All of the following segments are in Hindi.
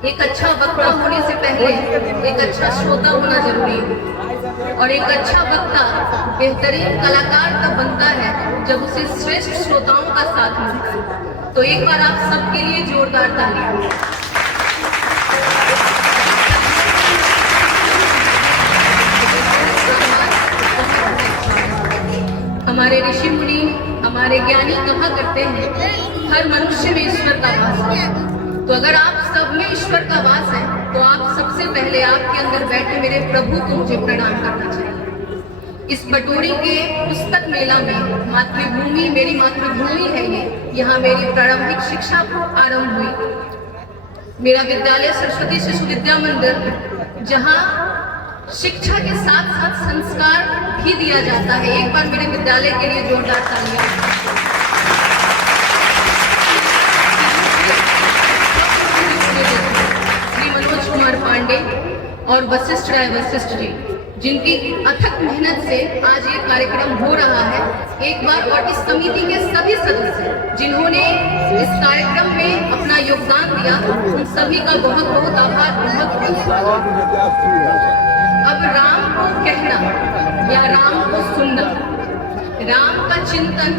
एक अच्छा वक्ता होने से पहले एक अच्छा श्रोता होना जरूरी है, और एक अच्छा वक्ता बेहतरीन कलाकार तब बनता है जब उसे श्रेष्ठ श्रोताओं का साथ मिलता है। तो एक बार आप सबके लिए जोरदार ताली। हमारे ऋषि मुनि, हमारे ज्ञानी कहा करते हैं हर मनुष्य में ईश्वर का वास है। तो अगर आप सब में ईश्वर का वास है तो आप सबसे पहले आपके अंदर बैठे मेरे प्रभु को मुझे प्रणाम करना चाहिए। इस बटोरी के पुस्तक मेला में मातृभूमि, मेरी मातृभूमि है ये, यहाँ मेरी प्रारंभिक शिक्षा आरंभ हुई। मेरा विद्यालय सरस्वती शिशु विद्या मंदिर, जहाँ शिक्षा के साथ साथ संस्कार भी दिया जाता है। एक बार मेरे विद्यालय के लिए जोरदार तालियां। श्री मनोज कुमार पांडे और वशिष्ठ राय वशिष्ठ जी, जिनकी अथक मेहनत से आज ये कार्यक्रम हो रहा है, एक बार, और इस समिति के सभी सदस्य जिन्होंने इस कार्यक्रम में अपना योगदान दिया, उन सभी का बहुत बहुत आभार, बहुत बहुत स्वागत। अब राम को कहना या राम को सुनना, राम का चिंतन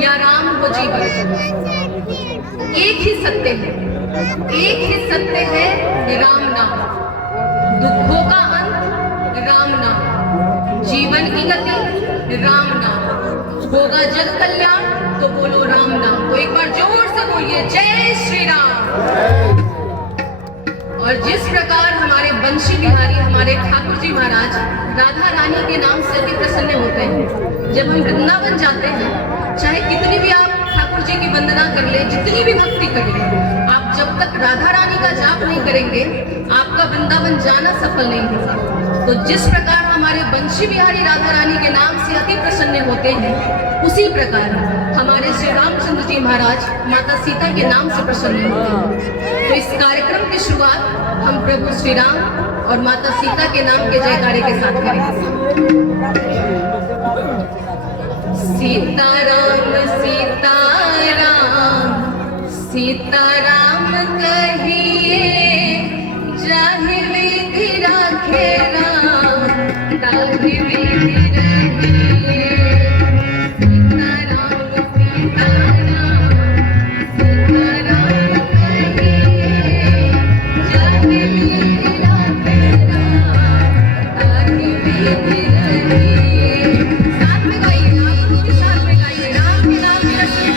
या राम को जीवन, एक ही सत्य है, एक ही सत्य है, राम नाम। दुखों का अंत राम नाम, जीवन की गति राम नाम, होगा जग कल्याण तो बोलो राम नाम। तो एक बार जोर से बोलिए जय श्री राम। और जिस प्रकार हमारे बंशी बिहारी, हमारे ठाकुर जी महाराज राधा रानी के नाम से अति प्रसन्न होते हैं। जब हम वृंदावन जाते हैं, चाहे कितनी भी आप ठाकुर जी की वंदना कर ले, जितनी भी भक्ति कर ले, आप जब तक राधा रानी का जाप नहीं करेंगे, आपका वृंदावन जाना सफल नहीं होगा। तो जिस प्रकार हमारे बंशी बिहारी राधा रानी के नाम से अति प्रसन्न होते हैं, उसी प्रकार हमारे श्री रामचंद्र जी महाराज माता सीता के नाम से प्रसन्न होते हैं। तो इस कार्यक्रम की शुरुआत हम प्रभु श्री राम और माता सीता के नाम के जयकारे के साथ करेंगे। सीताराम सीताराम सीताराम कहिए, जाहि विधि राखे राम, ताहि विधि रहिए। सीताराम सीताराम सीताराम कहिए, जाहि विधि राखे राम, ताहि विधि रहिए। साथ में गाइए, आप लोग भी साथ में गाइए, राम के नाम की रस्सी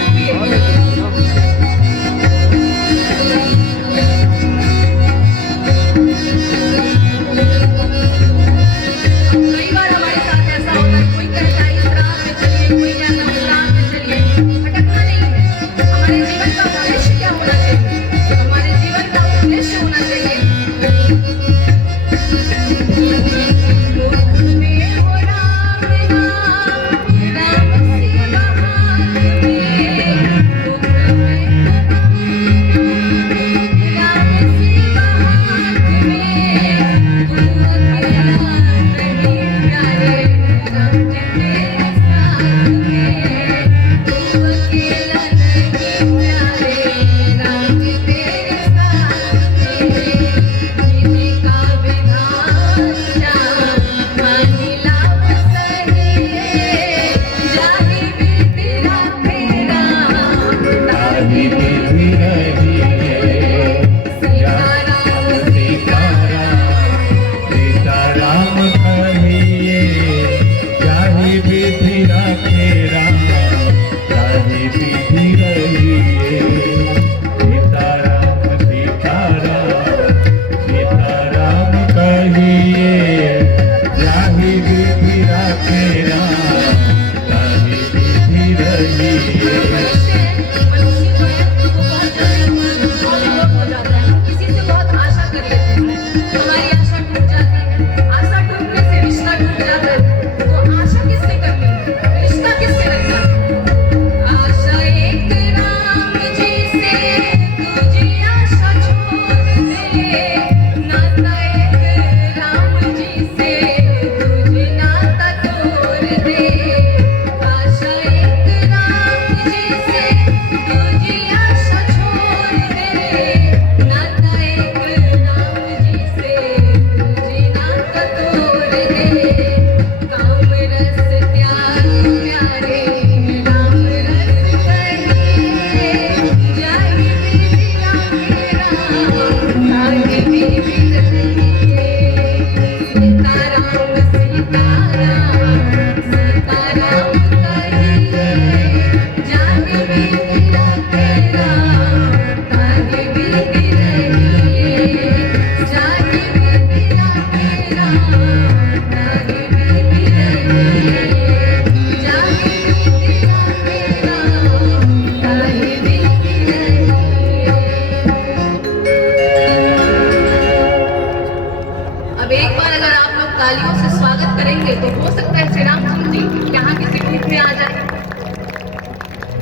तालियों से स्वागत करेंगे तो हो सकता है श्री रामचंद्र जी यहाँ किसी रूप में आ जाए।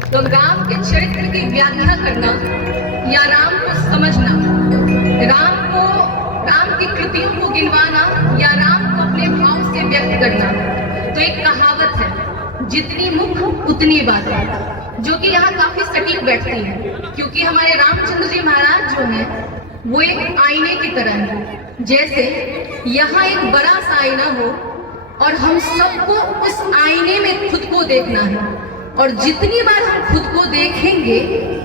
तो राम के चरित्र की व्याख्या करना या राम को समझना, राम की कृतियों को गिनवाना या राम को अपने भाव से व्यक्त करना, तो एक कहावत है, जितनी मुख उतनी बातें, जो कि यहाँ काफी सटीक बैठती है। क्योंकि हमारे रामचंद्र जी महाराज जो हैं वो एक आईने की तरह है। जैसे यहाँ एक बड़ा सा आईना हो और हम सबको उस आईने में खुद को देखना है, और जितनी बार हम खुद को देखेंगे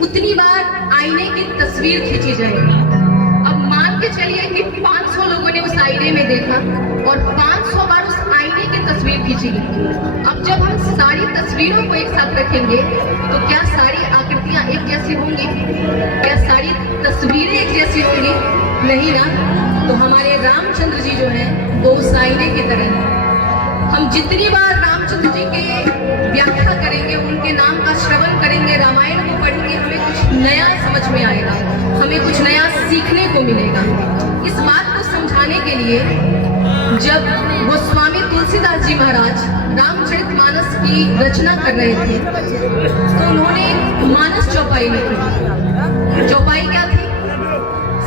उतनी बार आईने की तस्वीर खींची जाएगी। अब मान के चलिए कि 500 लोगों ने उस आईने में देखा और 500 बार उस आईने की तस्वीर खींची गई। अब जब हम सारी तस्वीरों को एक साथ रखेंगे तो क्या सारी आकृतियां एक जैसी होंगी? क्या सारी तस्वीरें एक जैसी होंगी? नहीं ना। तो हमारे रामचंद्र जी जो हैं वो उस आईने की तरह हैं। हम जितनी बार रामचंद्र जी के व्याख्या करेंगे, उनके नाम का श्रवण करेंगे, रामायण को पढ़ेंगे, हमें कुछ नया समझ में आएगा, हमें कुछ नया सीखने को मिलेगा। इस बात को समझाने के लिए जब गोस्वामी तुलसीदास जी महाराज रामचरितमानस की रचना कर रहे थे तो उन्होंने मानस चौपाई लिखी। चौपाई क्या थी?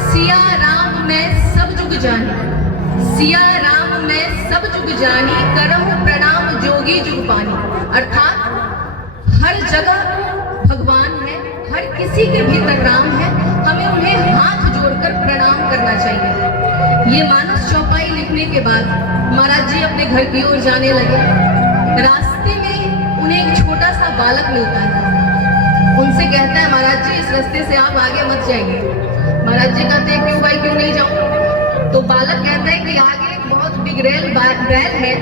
सिया राम मैं सब जुग जानी, सिया राम मैं सब जुग जानी, करहु प्रणाम जोगी जुग पानी। अर्थात हर जगह भगवान है, हर किसी के भीतर राम है, हमें उन्हें हाथ जोड़कर प्रणाम करना चाहिए। ये मानस चौपाई लिखने के बाद महाराज जी अपने घर की ओर जाने लगे। रास्ते में उन्हें एक छोटा सा बालक मिलता है, उनसे कहता है महाराज जी इस रास्ते से आप आगे मत जाइए। महाराज जी कहते हैं क्यों भाई, क्यों नहीं जाऊं? तो बालक कहता है कि आगे एक बहुत बिगड़ैल बैल है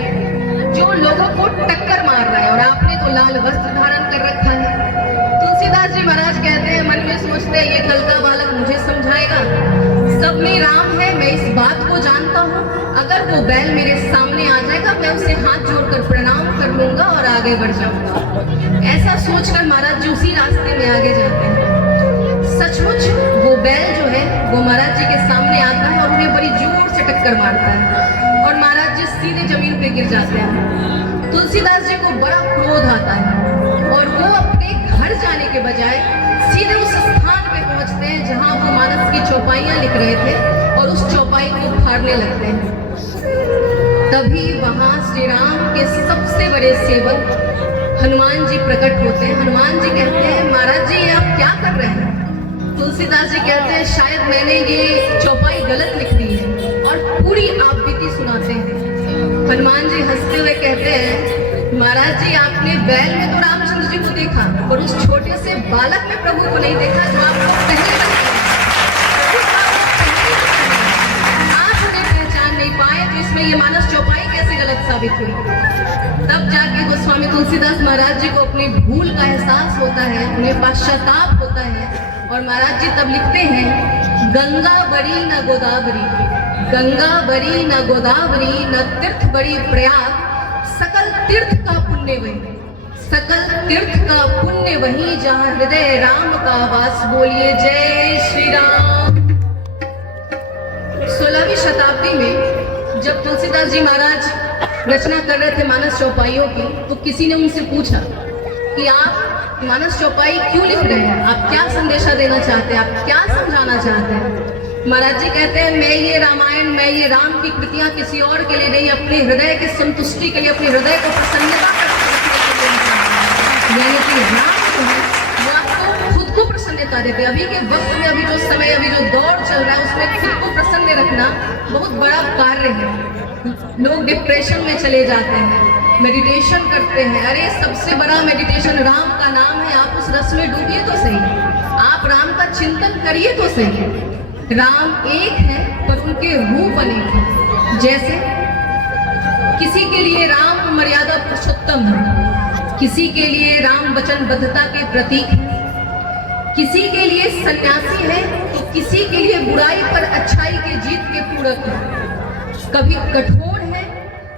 जो लोगों को टक्कर मार रहा है और आपने तो लाल वस्त्र धारण कर रखा है। तुलसीदास जी महाराज कहते हैं, मन में सोचते हैं ये कल का बालक मुझे समझाएगा, सब में राम है, मैं इस बात को जानता हूँ, अगर वो बैल मेरे सामने आ जाएगा मैं उसे हाथ जोड़कर प्रणाम कर लूंगा और आगे बढ़ जाऊंगा। ऐसा सोचकर महाराज जी उसी रास्ते में आगे जाते हैं। सचमुच वो बैल जो है वो महाराज जी के सामने आता है और उन्हें बड़ी जोर से टक्कर मारता है और महाराज जी सीधे जमीन पे गिर जाते हैं। तुलसीदास जी को बड़ा क्रोध आता है और वो अपने घर जाने के बजाय सीधे उस स्थान पे पहुंचते हैं जहां वो मानस की चौपाइयां लिख रहे थे और उस चौपाई को फाड़ने लगते हैं। तभी वहां श्री राम के सबसे बड़े सेवक हनुमान जी प्रकट होते हैं। हनुमान जी कहते हैं महाराज जी आप क्या कर रहे हैं? तुलसीदास जी कहते हैं शायद मैंने ये चौपाई गलत लिख दी है और पूरी आप बीती सुनाते हैं। हनुमान जी हंसते हुए कहते हैं महाराज जी आपने बैल में तो रामचंद्र जी को देखा और उस छोटे से बालक में प्रभु को नहीं देखा जो आप लोग पहले आप उन्हें पहचान नहीं पाए, तो इसमें ये मानस चौपाई कैसे गलत साबित हुई? तब जाके गोस्वामी तुलसीदास महाराज जी को अपनी भूल का एहसास होता है, उन्हें पश्चाताप होता है और महाराज जी तब लिखते हैं गंगा बड़ी न गोदावरी, गंगा बड़ी न गोदावरी, न तीर्थ बड़ी प्रयाग, सकल तीर्थ का पुण्य वही, सकल तीर्थ का पुण्य वही, जहाँ हृदय राम का वास। बोलिए जय श्री राम। 16वीं शताब्दी में जब तुलसीदास जी महाराज रचना कर रहे थे मानस चौपाइयों की, तो किसी ने उनसे पूछा कि आप मानस चौपाई क्यों लिख रहे हैं, आप क्या संदेशा देना चाहते हैं, आप क्या समझाना चाहते हैं? महाराज जी कहते हैं मैं ये रामायण, मैं ये राम की कृतियां किसी और के लिए नहीं, अपने हृदय की संतुष्टि के लिए, अपने हृदय को प्रसन्नता यानी कि राम जो है वो आपको खुद को प्रसन्नता देते। अभी के वक्त में, अभी जो समय, अभी जो दौर चल रहा है उसमें खुद को प्रसन्न रखना बहुत बड़ा कार्य है। लोग डिप्रेशन में चले जाते हैं, मेडिटेशन करते हैं। अरे सबसे बड़ा मेडिटेशन राम का नाम है, आप उस रस में डूबिए तो सही, आप राम का चिंतन करिए तो सही। राम एक है पर उनके रूप अनेक हैं। जैसे किसी के लिए राम मर्यादा पुरुषोत्तम है, किसी के लिए राम वचनबद्धता के प्रतीक है, किसी के लिए सन्यासी है तो किसी के लिए बुराई पर अच्छाई के जीत के पूरक है, कभी कठोर है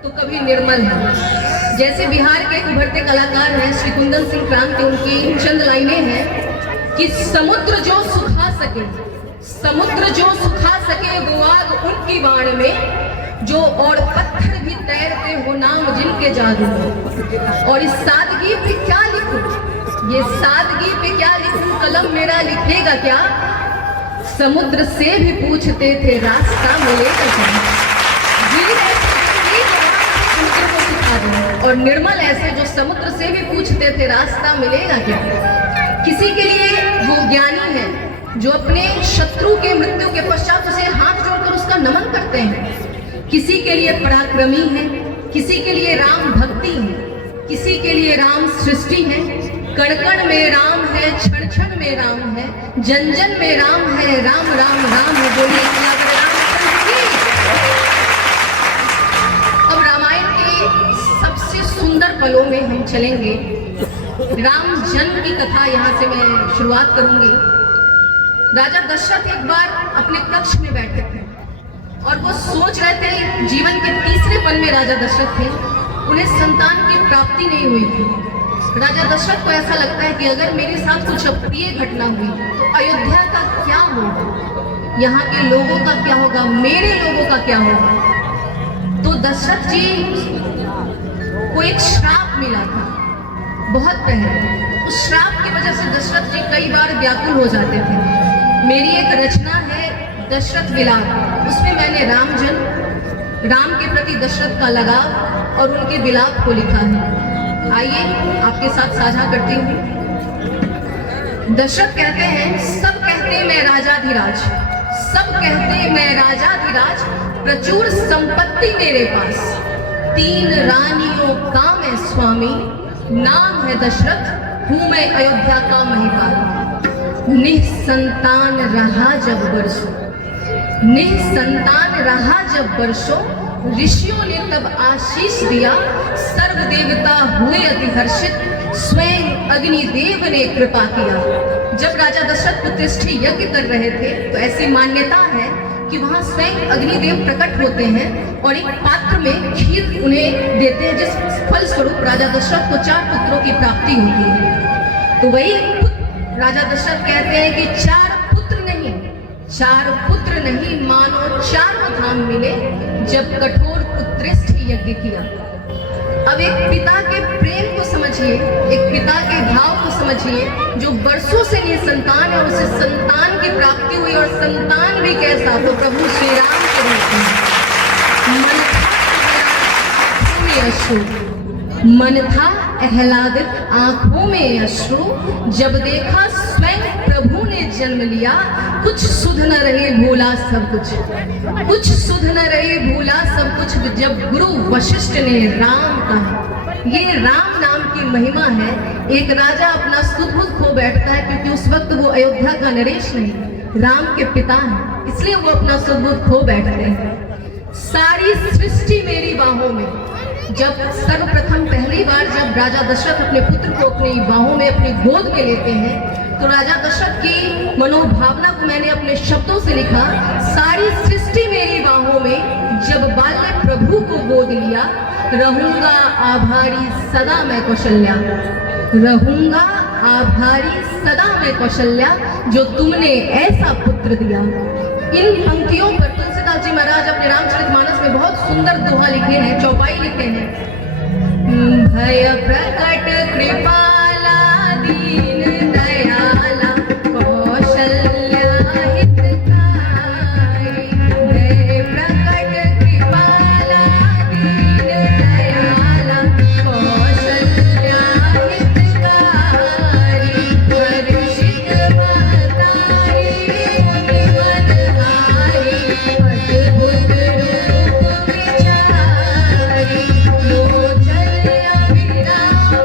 तो कभी निर्मल है। जैसे बिहार के एक उभरते कलाकार हैं श्री कुंदन सिंह क्रांति, उनकी चंद लाइनें हैं कि समुद्र जो सुखा सके, समुद्र जो सुखा सके वो आग उनकी बाण में, जो और पत्थर भी रहते हो नाम जिनके जादू। और इस सादगी पे क्या लिखूं, ये सादगी पे क्या लिखूं, कलम मेरा लिखेगा क्या। समुद्र से भी पूछते थे रास्ता मिलेगा क्या। वीर ऐसे समुद्र को सिखा दूं, और निर्मल ऐसे जो समुद्र से भी पूछते थे रास्ता मिलेगा क्या। किसी के लिए वो ज्ञानी है जो अपने शत्रु के मृत्यु के पश्चात उसे हाथ जोड़कर उसका नमन करते हैं। किसी के लिए पराक्रमी है, किसी के लिए राम भक्ति है, किसी के लिए राम सृष्टि है। कण कण में राम है, क्षण क्षण में राम है, जन जन में राम है, राम राम राम है। बोलिए रामचंद्र की। अब रामायण के सबसे सुंदर पलों में हम चलेंगे। राम जन्म की कथा यहाँ से मैं शुरुआत करूंगी। राजा दशरथ एक बार अपने कक्ष में बैठे थे और वो सोच रहे थे, जीवन के तीसरे पल में राजा दशरथ थे, उन्हें संतान की प्राप्ति नहीं हुई थी। राजा दशरथ को ऐसा लगता है कि अगर मेरे साथ कुछ अप्रिय घटना हुई तो अयोध्या का क्या होगा, यहाँ के लोगों का क्या होगा, मेरे लोगों का क्या होगा। तो दशरथ जी को एक श्राप मिला था बहुत पहले। उस श्राप की वजह से दशरथ जी कई बार व्याकुल हो जाते थे। मेरी एक रचना है दशरथ विलाप, उसमें मैंने राम के प्रति दशरथ का लगाव और उनके विलाप को लिखा है। आइए आपके साथ साझा करती हूँ। दशरथ कहते हैं, सब कहते मैं राजाधिराज, सब कहते मैं राजाधिराज, प्रचुर संपत्ति मेरे पास, 3 रानियों का मैं स्वामी, नाम है दशरथ, हूँ मैं अयोध्या का महिपाल। निःसंतान रहा जब बरसों, निःसंतान रहा जब बरसों, ऋषियों ने तब आशीष दिया, सर्व देवता हुए अति हर्षित, स्वयं अग्निदेव ने कृपा किया। जब राजा दशरथ पुत्रेष्ठी यज्ञ कर रहे थे तो ऐसी मान्यता है कि वहां स्वयं अग्निदेव प्रकट होते हैं और एक पात्र में खीर उन्हें देते हैं, जिस फल स्वरूप राजा दशरथ को 4 पुत्रों की प्राप्ति होती है। तो वही राजा दशरथ कहते हैं कि 4 पुत्र नहीं मानो 4 धाम मिले, जब कठोर पुत्रेष्ठी यज्ञ किया। अब एक पिता के प्रेम को समझिए, एक पिता के भाव को समझिए, जो वर्षों से निसंतान है और उसे संतान की प्राप्ति हुई, और संतान भी कैसा, तो प्रभु श्री राम के रूप में। मन था आह्लादित आंखों में अश्रु, जब देखा स्वयं प्रभु ने जन्म लिया, कुछ सुध न रहे भूला सब कुछ, कुछ सुध न रहे भूला सब कुछ, जब गुरु वशिष्ठ ने राम कहा। ये राम नाम की महिमा है। एक राजा अपना सुध बुध खो बैठता है क्योंकि उस वक्त वो अयोध्या का नरेश नहीं, राम के पिता है, इसलिए वो अपना सुध बुध खो बैठते हैं। सारी सृष्टि मेरी बाहों में। जब सर्वप्रथम पहली बार जब राजा दशरथ अपने पुत्र को अपनी बाहों में, अपनी गोद में लेते हैं, तो राजा दशरथ की मनोभावना को मैंने अपने शब्दों से लिखा। सारी सृष्टि मेरी बाहों में, जब बाल्य प्रभु को गोद लिया, रहूंगा आभारी सदा मैं कौशल्या, रहूंगा आभारी सदा मैं कौशल्या, जो तुमने ऐसा पुत्र दिया। इन पंक्तियों पर तुलसीदास जी महाराज अपने रामचरितमानस में बहुत सुंदर दोहा लिखे हैं, चौपाई लिखे हैं। भय प्रकट कृपाला दीन दयाला, कौशल्या हितकारी, भय प्रकट कृपाला दीन दयाला, कौशल्या हितकारी, हर्षित महतारी अद्भुत रूप विचारी, लोचन अभिरामा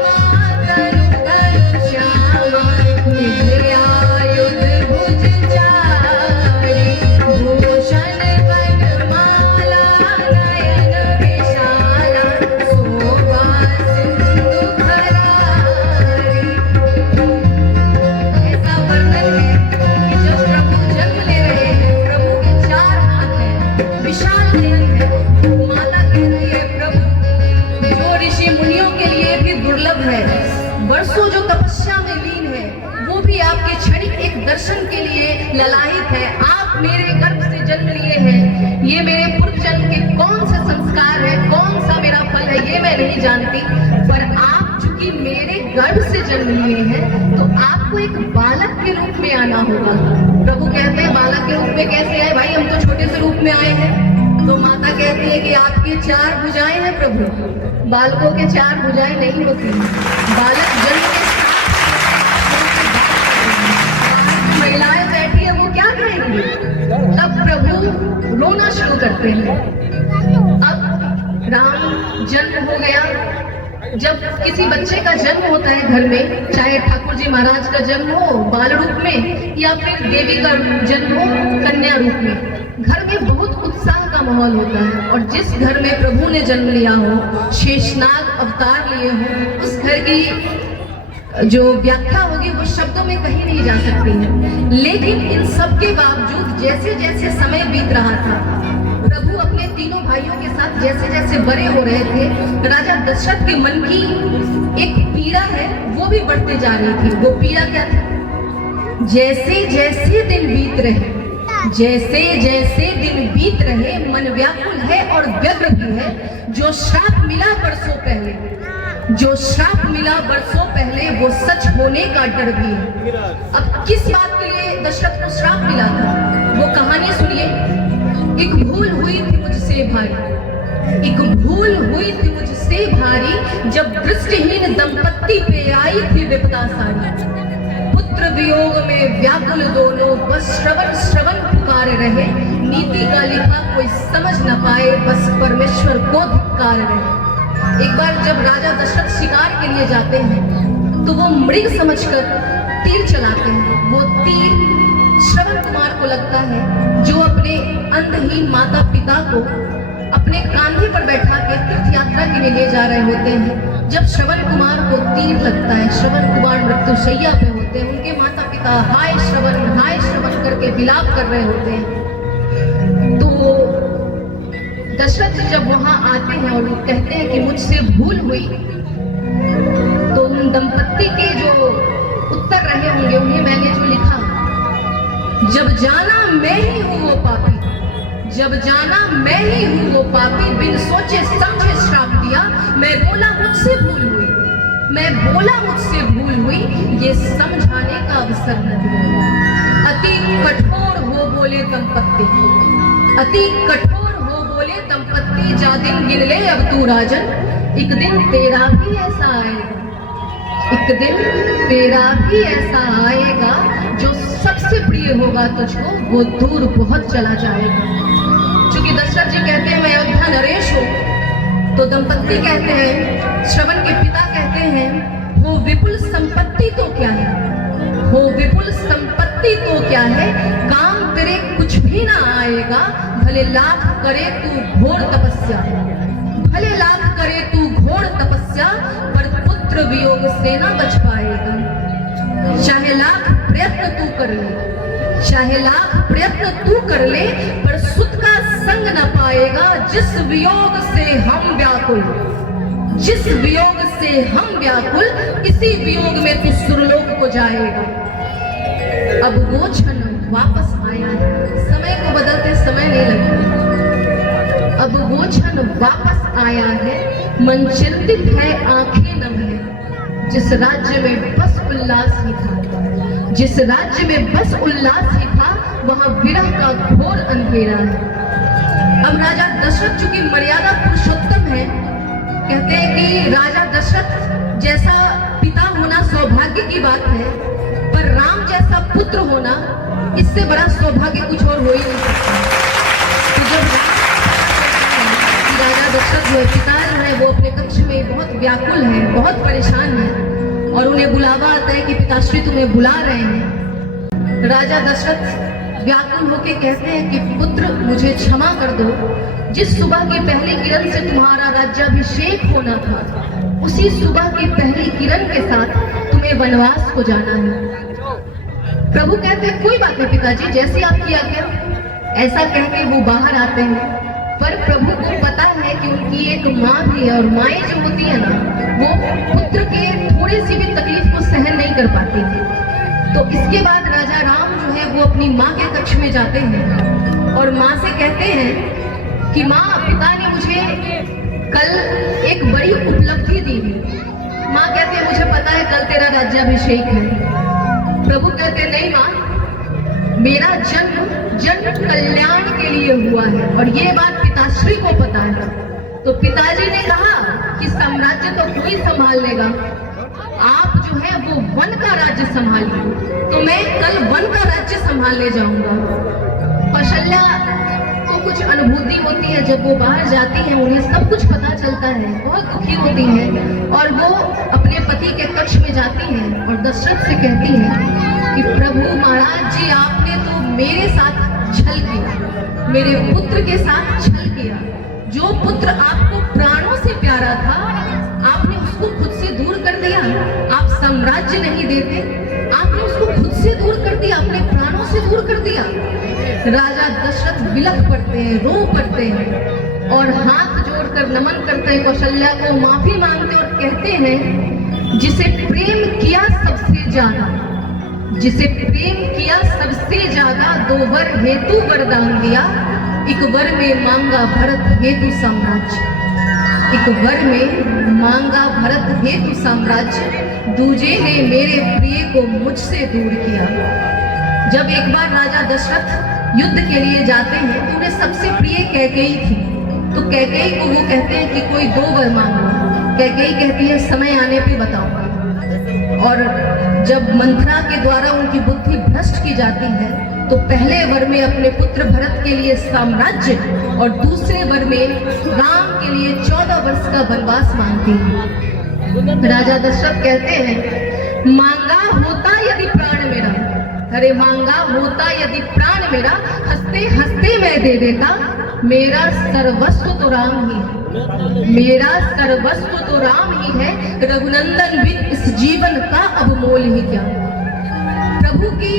तनु तनु श्यामा, निज आयुध भुज चारी, भूषण वनमाला नयन विशाला, शोभा सिंधु खरारी। ऐसा वर्णन है कि जब प्रभु जन्म ले रहे हैं, प्रभु के 4 हाथ हैं, विशाल नयन है। माता कहती है, प्रभु जो ऋषि मुनियों के लिए भी दुर्लभ है, वर्षों जो तपस्या में लीन है, वो भी आपके क्षणिक एक दर्शन के लिए ललायित है। आप मेरे गर्भ से जन्म लिए हैं, ये मेरे पूर्व जन्म के कौन से संस्कार है, कौन सा मेरा फल गर्भ से जन्म लिए हैं तो आपको एक बालक के रूप में आना होगा। प्रभु कहते हैं बालक के रूप में कैसे आए? भाई हम तो छोटे से रूप में आए हैं। तो माता कहती है कि आपकी 4 भुजाएं हैं प्रभु, बालकों के 4 भुजाएं नहीं होती। बालक जन्म के महिलाएं बैठी है, वो क्या कहेंगी? तब प्रभु रोना शुरू करते हैं। अब राम जन्म हो गया। जब किसी बच्चे का जन्म होता है घर में, चाहे ठाकुर जी महाराज का जन्म हो बाल रूप में या फिर देवी का जन्म हो कन्या रूप में, घर में बहुत उत्साह का माहौल होता है। और जिस घर में प्रभु ने जन्म लिया हो, शेषनाग अवतार लिए हो, उस घर की जो व्याख्या होगी वो शब्दों में कहीं नहीं जा सकती है। लेकिन इन सब के बावजूद जैसे जैसे समय बीत रहा था, प्रभु अपने तीनों भाइयों के साथ जैसे जैसे बड़े हो रहे थे, राजा दशरथ के मन की एक पीड़ा है वो भी बढ़ते जा रही थी। वो पीड़ा क्या थी? जैसे जैसे दिन बीत रहे, जैसे जैसे दिन बीत रहे, मन व्याकुल है और व्यग्र भी है। जो श्राप मिला बरसों पहले, जो श्राप मिला बरसों पहले, वो सच होने का डर भी है। अब किस बात के लिए दशरथ को श्राप मिला था वो कहानी सुनिए। एक भूल हुई थी मुझसे भारी, एक भूल हुई थी मुझसे भारी, जब दृष्टिहीन दंपत्ति पे आई थी विपदा सारी। पुत्र वियोग में व्याकुल दोनों, बस श्रवण श्रवण पुकारे रहे। नीति का लिखा कोई समझ न पाए, बस परमेश्वर को धिक्कार रहे। एक बार जब राजा दशरथ शिकार के लिए जाते हैं तो वो मृग समझकर तीर चलाते हैं। वो तीर श्रवण कुमार को लगता है, जो अपने अंधहीन माता पिता को अपने कांधे पर बैठा के तीर्थ यात्रा के लिए ले जा रहे होते हैं। जब श्रवण कुमार को तीर लगता है, श्रवण कुमार मृत्युशैया पे होते हैं, उनके माता पिता हाय श्रवण करके विलाप कर रहे होते हैं। तो दशरथ जब वहां आते हैं और कहते हैं कि मुझसे भूल हुई, तो उन दंपत्ति के जो उत्तर रहे होंगे उन्हें मैंने जो लिखा, जब जाना मैं ही हूँ वो पापी, जब जाना मैं ही हूँ वो पापी, बिन सोचे समझे श्राप दिया। मैं बोला मुझसे भूल हुई, मैं बोला मुझसे भूल हुई, ये समझाने का अवसर न दिया। अति कठोर हो बोले दंपत्ति, अति कठोर हो बोले दंपत्ति, जा दिन गिन ले अब तू राजन, एक दिन तेरा भी ऐसा आएगा, एक दिन तेरा भी ऐसा आएगा, जो सबसे प्रिय होगा तुझको वो दूर बहुत चला जाएगा। क्योंकि दशरथ जी कहते हैं मैं अयोध्या नरेश हूँ, तो दंपत्ति कहते हैं, श्रवण के पिता कहते हैं, हो विपुल संपत्ति तो क्या है, हो विपुल संपत्ति तो क्या है, काम तेरे कुछ भी ना आएगा, भले लाख करे तू घोर तपस्या, भले लाख करे तू घोर तपस्या, पर पुत्र वियोग से ना बच पाएगा। चाहे लाख प्रयत्न तू कर ले, चाहे लाख प्रयत्न तू कर ले, पर सुत का संग न पाएगा। जिस वियोग से हम व्याकुल, जिस वियोग से हम व्याकुल, इसी वियोग में तू सुरलोक को जाएगा। अब वो क्षण वापस आया है, समय को बदलते समय नहीं लगता। अब वो क्षण वापस आया है, मन चिंतित है आंखें नम है, जिस राज्य में बस उल्लास ही था, जिस राज्य में बस उल्लास ही था, वहां विरह का घोर अंधेरा है। अब राजा दशरथ चूंकि मर्यादा पुरुषोत्तम है, कहते हैं कि राजा दशरथ जैसा पिता होना सौभाग्य की बात है, पर राम जैसा पुत्र होना इससे बड़ा सौभाग्य कुछ और हो ही नहीं सकता। तो जब राजा दशरथ जो पिता जो है वो अपने कक्ष में बहुत व्याकुल है, बहुत परेशान है, और उन्हें बुलावा आता है कि पिताश्री तुम्हें बुला रहे हैं। राजा दशरथ व्याकुल होकर कहते हैं कि पुत्र मुझे क्षमा कर दो, जिस सुबह की पहली किरण से तुम्हारा राज्याभिषेक होना था, उसी सुबह की पहली किरण के साथ तुम्हें वनवास को जाना है। प्रभु कहते हैं कोई बात नहीं पिताजी, जैसी आपकी आज्ञा। ऐसा कह के वो बाहर आते हैं, पर प्रभु को पता है कि उनकी एक माँ भी है, और माएँ जो होती है ना, वो पुत्र के थोड़ी सी भी तकलीफ को सहन नहीं कर पाती थी। तो इसके बाद राजा राम जो है वो अपनी माँ के कक्ष में जाते हैं और माँ से कहते हैं कि माँ, पिता ने मुझे कल एक बड़ी उपलब्धि दी है, माँ कहती है मुझे पता है कल तेरा राज्याभिषेक है। प्रभु कहते नहीं माँ, मेरा जन्म कल्याण के लिए हुआ है और ये बात पिताश्री को पता है। तो पिताजी ने कहा कि साम्राज्य तो कोई संभाल लेगा, आप जो है वो वन का राज्य संभालिए, तो मैं कल वन का राज्य संभालने जाऊंगा। कौशल्या को कुछ अनुभूति होती है, जब वो बाहर जाती है उन्हें सब कुछ पता चलता है, बहुत दुखी होती है और वो अपने पति के कक्ष में जाती है और दशरथ से कहती है कि प्रभु महाराज जी आपने तो मेरे साथ छल किया, मेरे पुत्र के साथ छल किया। जो पुत्र आपको प्राणों से प्यारा था आपने उसको खुद से दूर कर दिया। आप साम्राज्य नहीं देते, आपने उसको खुद से दूर कर दिया, अपने प्राणों से दूर कर दिया। राजा दशरथ बिलख पड़ते हैं, रो पड़ते हैं और हाथ जोड़कर नमन करते हैं, कौशल्या को माफी मांगते और कहते हैं जिसे प्रेम किया सबसे ज्यादा, जिसे प्रेम किया सबसे ज्यादा, 2 वर हेतु वरदान दिया, एक वर में मांगा भरत हेतु साम्राज्य, एक वर में मांगा भरत हेतु साम्राज्य, दूजे ने मेरे प्रिय को मुझसे दूर किया। जब एक बार राजा दशरथ युद्ध के लिए जाते हैं तो उन्हें सबसे प्रिय कैकेयी थी, तो कैकेयी को वो कहते हैं कि कोई 2 वर मांगो। कैकेयी कहती है समय आने पे बताऊंगा। और जब मंथरा के द्वारा उनकी बुद्धि भ्रष्ट की जाती है तो पहले वर में अपने पुत्र भरत के लिए साम्राज्य और दूसरे वर में राम के लिए 14 वर्ष का वनवास मांगती है। राजा दशरथ कहते हैं मांगा होता यदि प्राण मेरा, अरे मांगा होता यदि प्राण मेरा, हंसते हंसते मैं दे देता, मेरा सर्वस्व तो राम ही है, मेरा सर्वस्व तो राम ही है, रघुनंदन बिन इस जीवन का अब मोल ही क्या। प्रभु की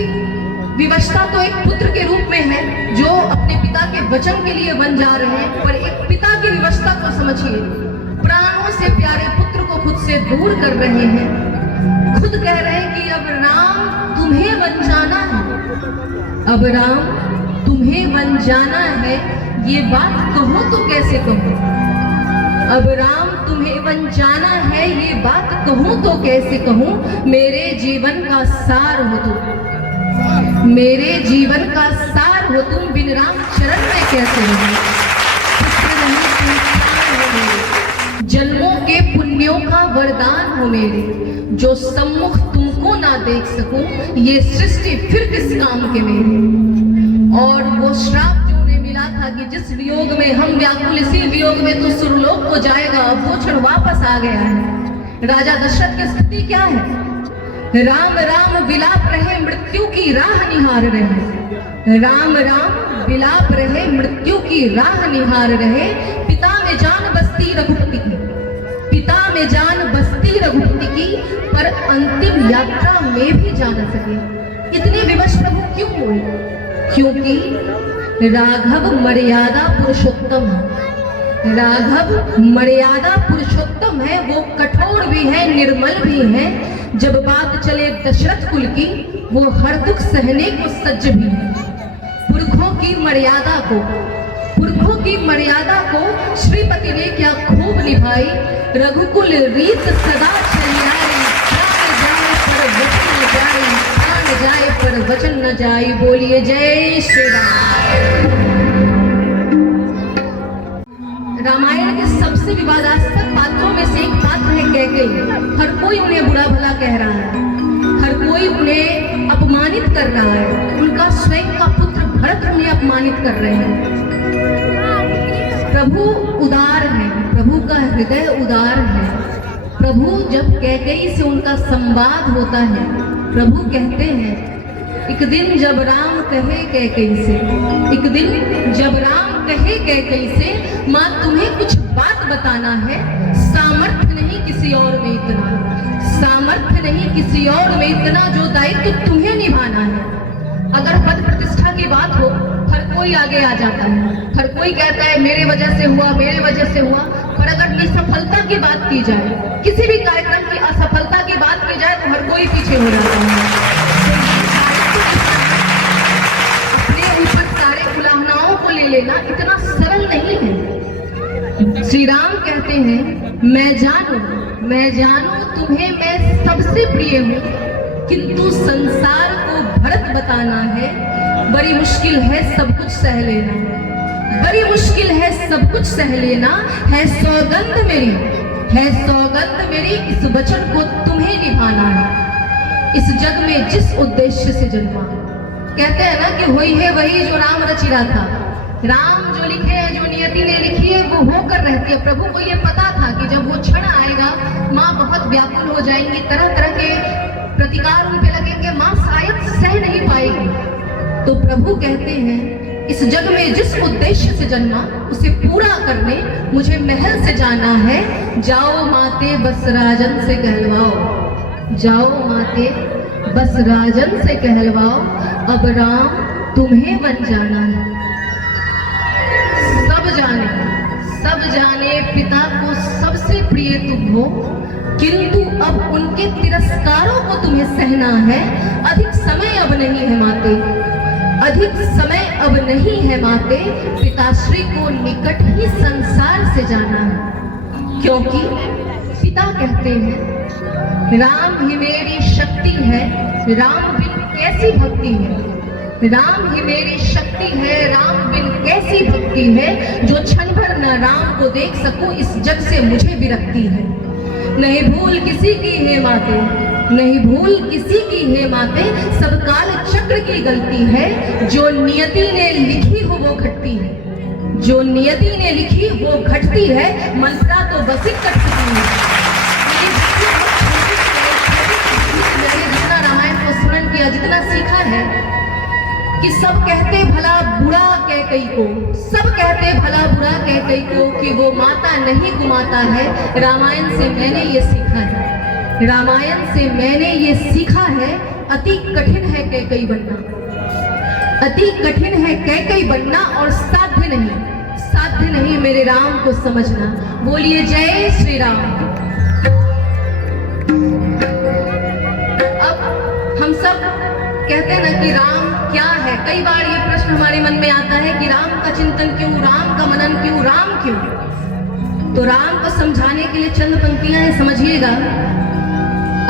विवशता तो एक पुत्र के रूप में है जो अपने पिता के वचन के लिए वन जा रहे हैं, पर एक पिता की विवशता को समझिए, प्राणों से प्यारे पुत्र को खुद से दूर कर रहे हैं, खुद कह रहे हैं कि अब राम तुम्हें वन जाना है, अब राम तुम्हें वन जाना है, ये बात कहो तो कैसे कहो, अब राम तुम्हें वन जाना है, ये बात कहूं तो कैसे कहूं, मेरे जीवन का सार हो तुम, मेरे जीवन का सार हो तुम, बिन राम चरण में कैसे रहूं, जन्मों के पुण्यों का वरदान हो मेरे, जो सम्मुख तुमको ना देख सकूं, ये सृष्टि फिर किस काम के मेरे। और वो श्राप जो उन्हें मिला था कि जिस वियोग में हम व्याकुल, इसी वियोग में तो सुरलोक को जाएगा, वो क्षण वापस आ गया है। राजा दशरथ की स्थिति क्या है, राम राम विलाप रहे मृत्यु की राह निहार रहे, राम राम विलाप रहे मृत्यु की राह निहार रहे, पिता में जान बसती रघुपति की, पिता में जान बसती रघुपति की, पर अंतिम यात्रा में भी जा न सके। इतने विवश प्रभु क्यों हुए, क्योंकि राघव मर्यादा पुरुषोत्तम है, राघव मर्यादा पुरुषोत्तम है, वो कठोर भी है, निर्मल भी है। जब बात चले दशरथ कुल की, वो हर दुख सहने को सज्ज भी है। पुरखों की मर्यादा को, पुरखों की मर्यादा को श्रीपति ने क्या खूब निभाई, रघुकुल रीत सदा चलियाई, प्राण जाए पर वचन न जाए, बोलिए जय श्री राम। रामायण के सबसे विवादास्पद पात्रों में से एक पात्र है कैकेयी। हर कोई उन्हें बुरा भला कह रहा है, हर कोई उन्हें अपमानित कर रहा है, उनका स्वयं का पुत्र भरत उन्हें अपमानित कर रहे हैं। प्रभु उदार है, प्रभु का हृदय उदार है। प्रभु जब कैकेयी से उनका संवाद होता है, प्रभु कहते हैं एक दिन जब राम कहे कैकेयी से, एक दिन जब राम कहे कैकेयी से, माँ तुम्हें कुछ बात बताना है, सामर्थ्य नहीं किसी और में इतना, सामर्थ्य नहीं किसी और में इतना, जो दायित्व तुम्हें निभाना है। अगर पद प्रतिष्ठा की बात हो, हर कोई आगे आ जाता है, हर कोई कहता है मेरे वजह से हुआ, मेरे वजह से हुआ, पर अगर निसफलता की बात की जाए, किसी भी कार्यक्रम की असफलता की बात की जाए, तो हर कोई पीछे हो जाता है। ले लेना इतना सरल नहीं है। श्री राम कहते हैं मैं जानू मैं जानूं तुम्हें मैं सबसे प्रिय हूँ, किंतु संसार को भरत बताना है, बड़ी मुश्किल है सब कुछ सह लेना, बड़ी मुश्किल है सब कुछ सह लेना, है सौगंध मेरी इस वचन को तुम्हें निभाना है, इस जग में जिस उद्देश्य से जन्मा। कहते हैं ना कि हुई है वही जो राम रचि रहा था। राम जो लिखे हैं, जो नियति ने लिखी है, वो होकर रहती है। प्रभु को ये पता था कि जब वो क्षण आएगा माँ बहुत व्याकुल हो जाएंगी, तरह तरह के प्रतिकार उन पे लगेंगे, माँ शायद सह नहीं पाएगी। तो प्रभु कहते हैं इस जग में जिस उद्देश्य से जन्मा उसे पूरा करने मुझे महल से जाना है। जाओ माते बस राजन से कहलवाओ, जाओ माते बस राजन से कहलवाओ, अब राम तुम्हें बन जाना है। सब जाने पिता को सबसे प्रिय तुम हो, किंतु अब उनके तिरस्कारों को तुम्हें सहना है। अधिक समय अब नहीं है माते, अधिक समय अब नहीं है माते, पिताश्री को निकट ही संसार से जाना है। क्योंकि पिता कहते हैं राम ही मेरी शक्ति है, राम बिन कैसी भक्ति है, राम ही मेरी शक्ति है, राम बिन कैसी भक्ति है, जो क्षण भर न राम को देख सकूं इस जग से मुझे विरक्ति है। नहीं भूल किसी की है माते, नहीं भूल किसी की है माते, सब काल चक्र की गलती है, जो नियति ने लिखी हो वो घटती है, जो नियति ने लिखी वो घटती है, मंत्रा तो बसी कट चुकी है। मैंने जितना रामायण को स्मरण किया, जितना सीखा है कि सब कहते भला बुरा कैकई को, सब कहते भला बुरा कैकई को कि वो माता नहीं कुमाता है। रामायण से मैंने ये सीखा है, रामायण से मैंने ये सीखा है, अति कठिन है कैकई बनना, अति कठिन है कैकई बनना, और साध्य नहीं मेरे राम को समझना। बोलिए जय श्री राम। अब हम सब कहते हैं ना कि राम क्या है। कई बार ये प्रश्न हमारे मन में आता है कि राम का चिंतन क्यों, राम का मनन क्यों, राम क्यों। तो राम को समझाने के लिए चंद पंक्तियां हैं, समझिएगा।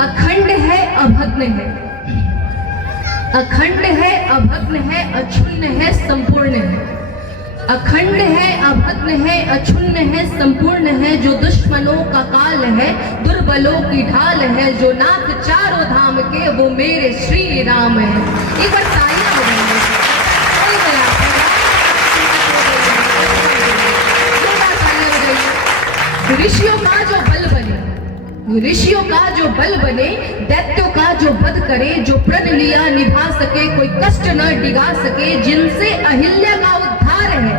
अखंड है अभग्न है, अखंड है अभग्न है, अक्षुण्ण है संपूर्ण है, अखंड है अभग्न है, अक्षुण्ण है संपूर्ण है, जो दुश्मनों का काल है, दुर्बलों की ढाल है, जो नाथ चारों धाम के वो मेरे श्री राम है। एक बार तालियां बजाइए। ऋषियों का जो बल बने, ऋषियों का जो बल बने, दैत्यों का जो वध करे, जो प्रण लिया निभा सके, कोई कष्ट न डिगा सके, जिनसे अहिल्या का उद्धार है,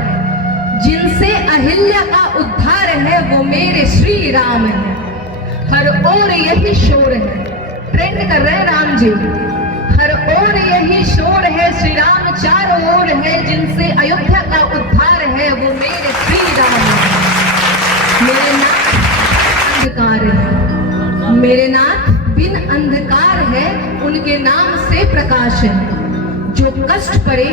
जिनसे अहिल्या का उद्धार है, वो मेरे श्री राम है। हर ओर यही शोर है, ट्रेंड कर रहे हैं राम जी, हर ओर यही शोर है, श्री राम चारों ओर है, जिनसे अयोध्या का उद्धार है, वो मेरे श्री राम है। मेरे नाथ अंधकार है, मेरे नाथ बिन अंधकार है, उनके नाम से प्रकाश है, जो कष्ट पड़े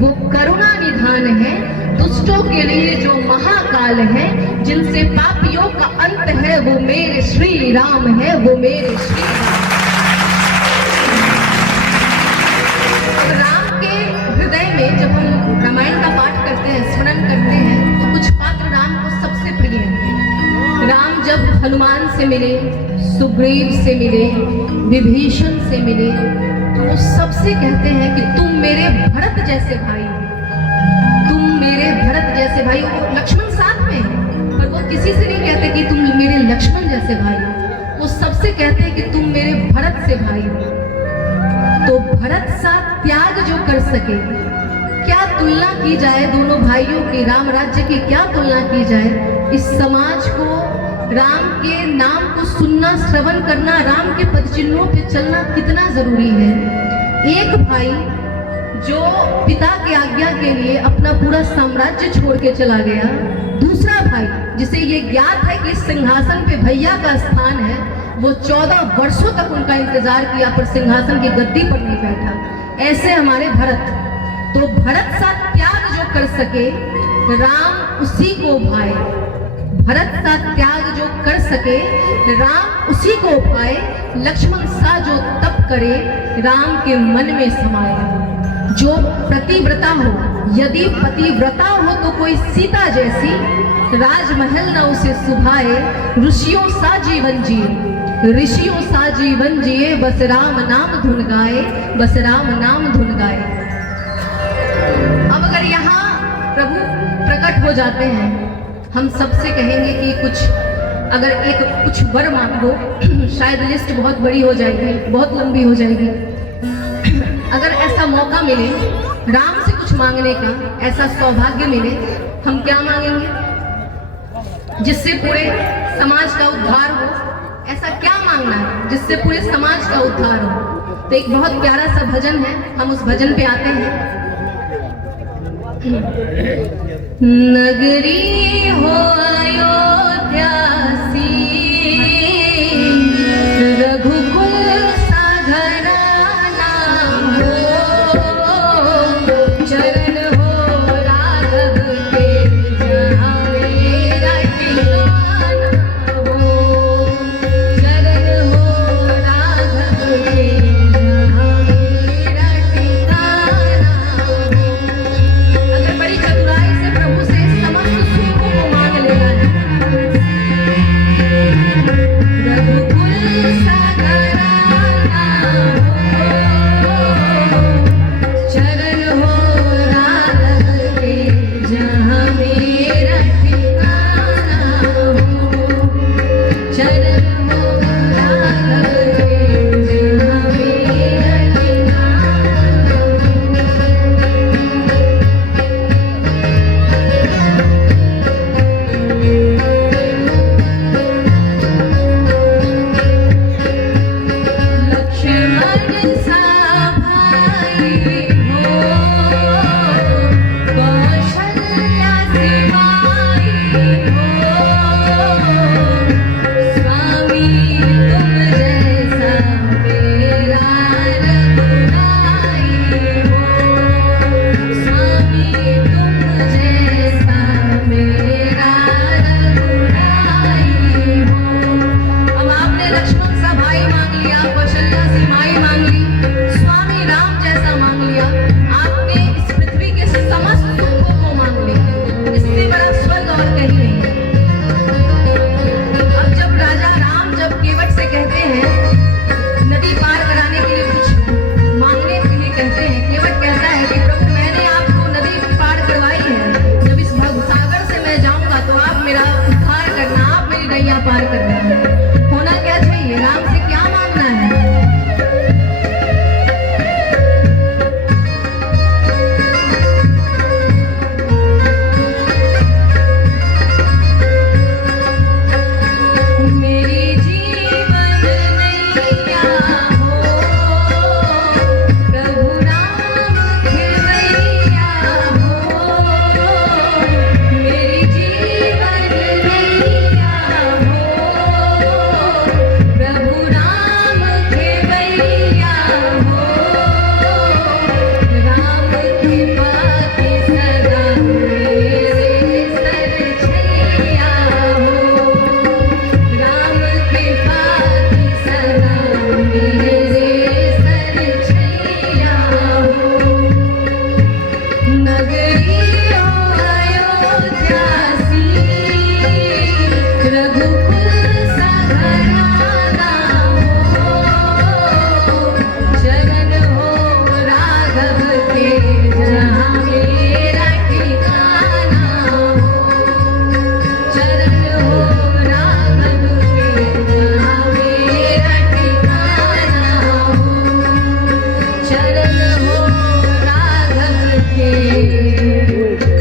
वो करुणा निधान है, दुष्टों के लिए जो महाकाल है, जिनसे पापियों का अंत है, वो मेरे श्री राम है, वो मेरे श्री राम के हृदय में जब हम रामायण का पाठ करते हैं, स्मरण करते हैं, तो कुछ पात्र राम को सबसे प्रिय हैं। राम जब हनुमान से मिले, सुग्रीव से मिले, विभीषण से मिले, तो वो सबसे कहते हैं कि तुम मेरे भरत जैसे भाई हो, तुम मेरे भरत जैसे भाई हो। लक्ष्मण साथ में है, पर वो किसी से नहीं कहते कि तुम मेरे लक्ष्मण जैसे भाई हो, वो सबसे कहते हैं कि तुम मेरे भरत से भाई हो। तो भरत सा त्याग जो कर सके, क्या तुलना की जाए दोनों भाइयों की, राम राज्य की क्या तुलना की जाए। इस समाज को राम के नाम को सुनना, श्रवण करना, राम के पदचिन्हों पे चलना कितना जरूरी है। एक भाई जो पिता की आज्ञा के लिए अपना पूरा साम्राज्य छोड़ के चला गया, दूसरा भाई जिसे ये ज्ञात है कि सिंहासन पे भैया का स्थान है, वो 14 वर्षों तक उनका इंतजार किया पर सिंहासन की गद्दी पर नहीं बैठा। ऐसे हमारे भरत, तो भरत सा त्याग जो कर सके, राम उसी को भाए। भरत सा त्याग जो कर सके राम उसी को पाए, लक्ष्मण सा जो तप करे राम के मन में समाए। जो प्रतिव्रता हो यदि पतिव्रता हो तो कोई सीता जैसी, राजमहल न उसे सुभाए ऋषियों सा जीवन जिए, ऋषियों सा जीवन जिए बस राम नाम धुन गाए, बस राम नाम धुन गाए। अब अगर यहाँ प्रभु प्रकट हो जाते हैं, हम सबसे कहेंगे कि कुछ वर मांगो, शायद लिस्ट बहुत बड़ी हो जाएगी, बहुत लंबी हो जाएगी। अगर ऐसा मौका मिले राम से कुछ मांगने का, ऐसा सौभाग्य मिले, हम क्या मांगेंगे जिससे पूरे समाज का उद्धार हो? ऐसा क्या मांगना है जिससे पूरे समाज का उद्धार हो? तो एक बहुत प्यारा सा भजन है, हम उस भजन पे आते हैं। नगरी हो अयोध्या सी, रघुकुल सा घराना हो, चरण हो राघव के जहाँ मेरा ठिकाना हो, चरण हो राघव के जहाँ मेरा ठिकाना हो। अगर बड़ी चतुराई से प्रभु से समस्त सुखों को मांग लेना है, रघुकुल सा घराना हो, चरण हो राघव के जहाँ मेरा ठिकाना हो, चरण हो राघव के जहाँ मेरा ठिकाना लक्ष्मण सा भाई हो, कौशल्या से माई हो, स्वामी तुम जैसा मेरा रघुराई हो, स्वामी तुम जैसा मेरा रघुराई हो। अब आपने लक्ष्मण सा भाई मांग लिया, कौशल्या सी माई मांग ली, स्वामी राम जैसा मांग लिया, आपने इस पृथ्वी के समस्त सुखों को मांग लिया। इससे बड़ा स्वर्ग और कहीं नहीं है। अब जब राजा राम जब केवट से कहते हैं, नदी पार कराने के लिए कुछ मांगने के लिए कहते हैं, केवट कहता है कि प्रभु मैंने आपको नदी पार करवाई है, जब इस भवसागर से मैं जाऊंगा तो आप मेरा उद्धार करना, आप मेरी नैया पार करना। होना क्या चाहिए? राम से क्या मांगना है? मेरी जीवन नैया हो, प्रभु राम खेवैया हो, मेरी जीवन नैया हो, प्रभु राम खेवैया हो, राम कृपा की सदा मेरे सर छैया हो, राम कृपा की सदा मेरे सर छैया हो। नगरी हो अयोध्या सी, रघुकुल सा घराना हो, चरण हो राघव के जहाँ मेरा ठिकाना हो, चरण हो राघव के जहाँ मेरा ठिकाना हो, चरण हो राघव के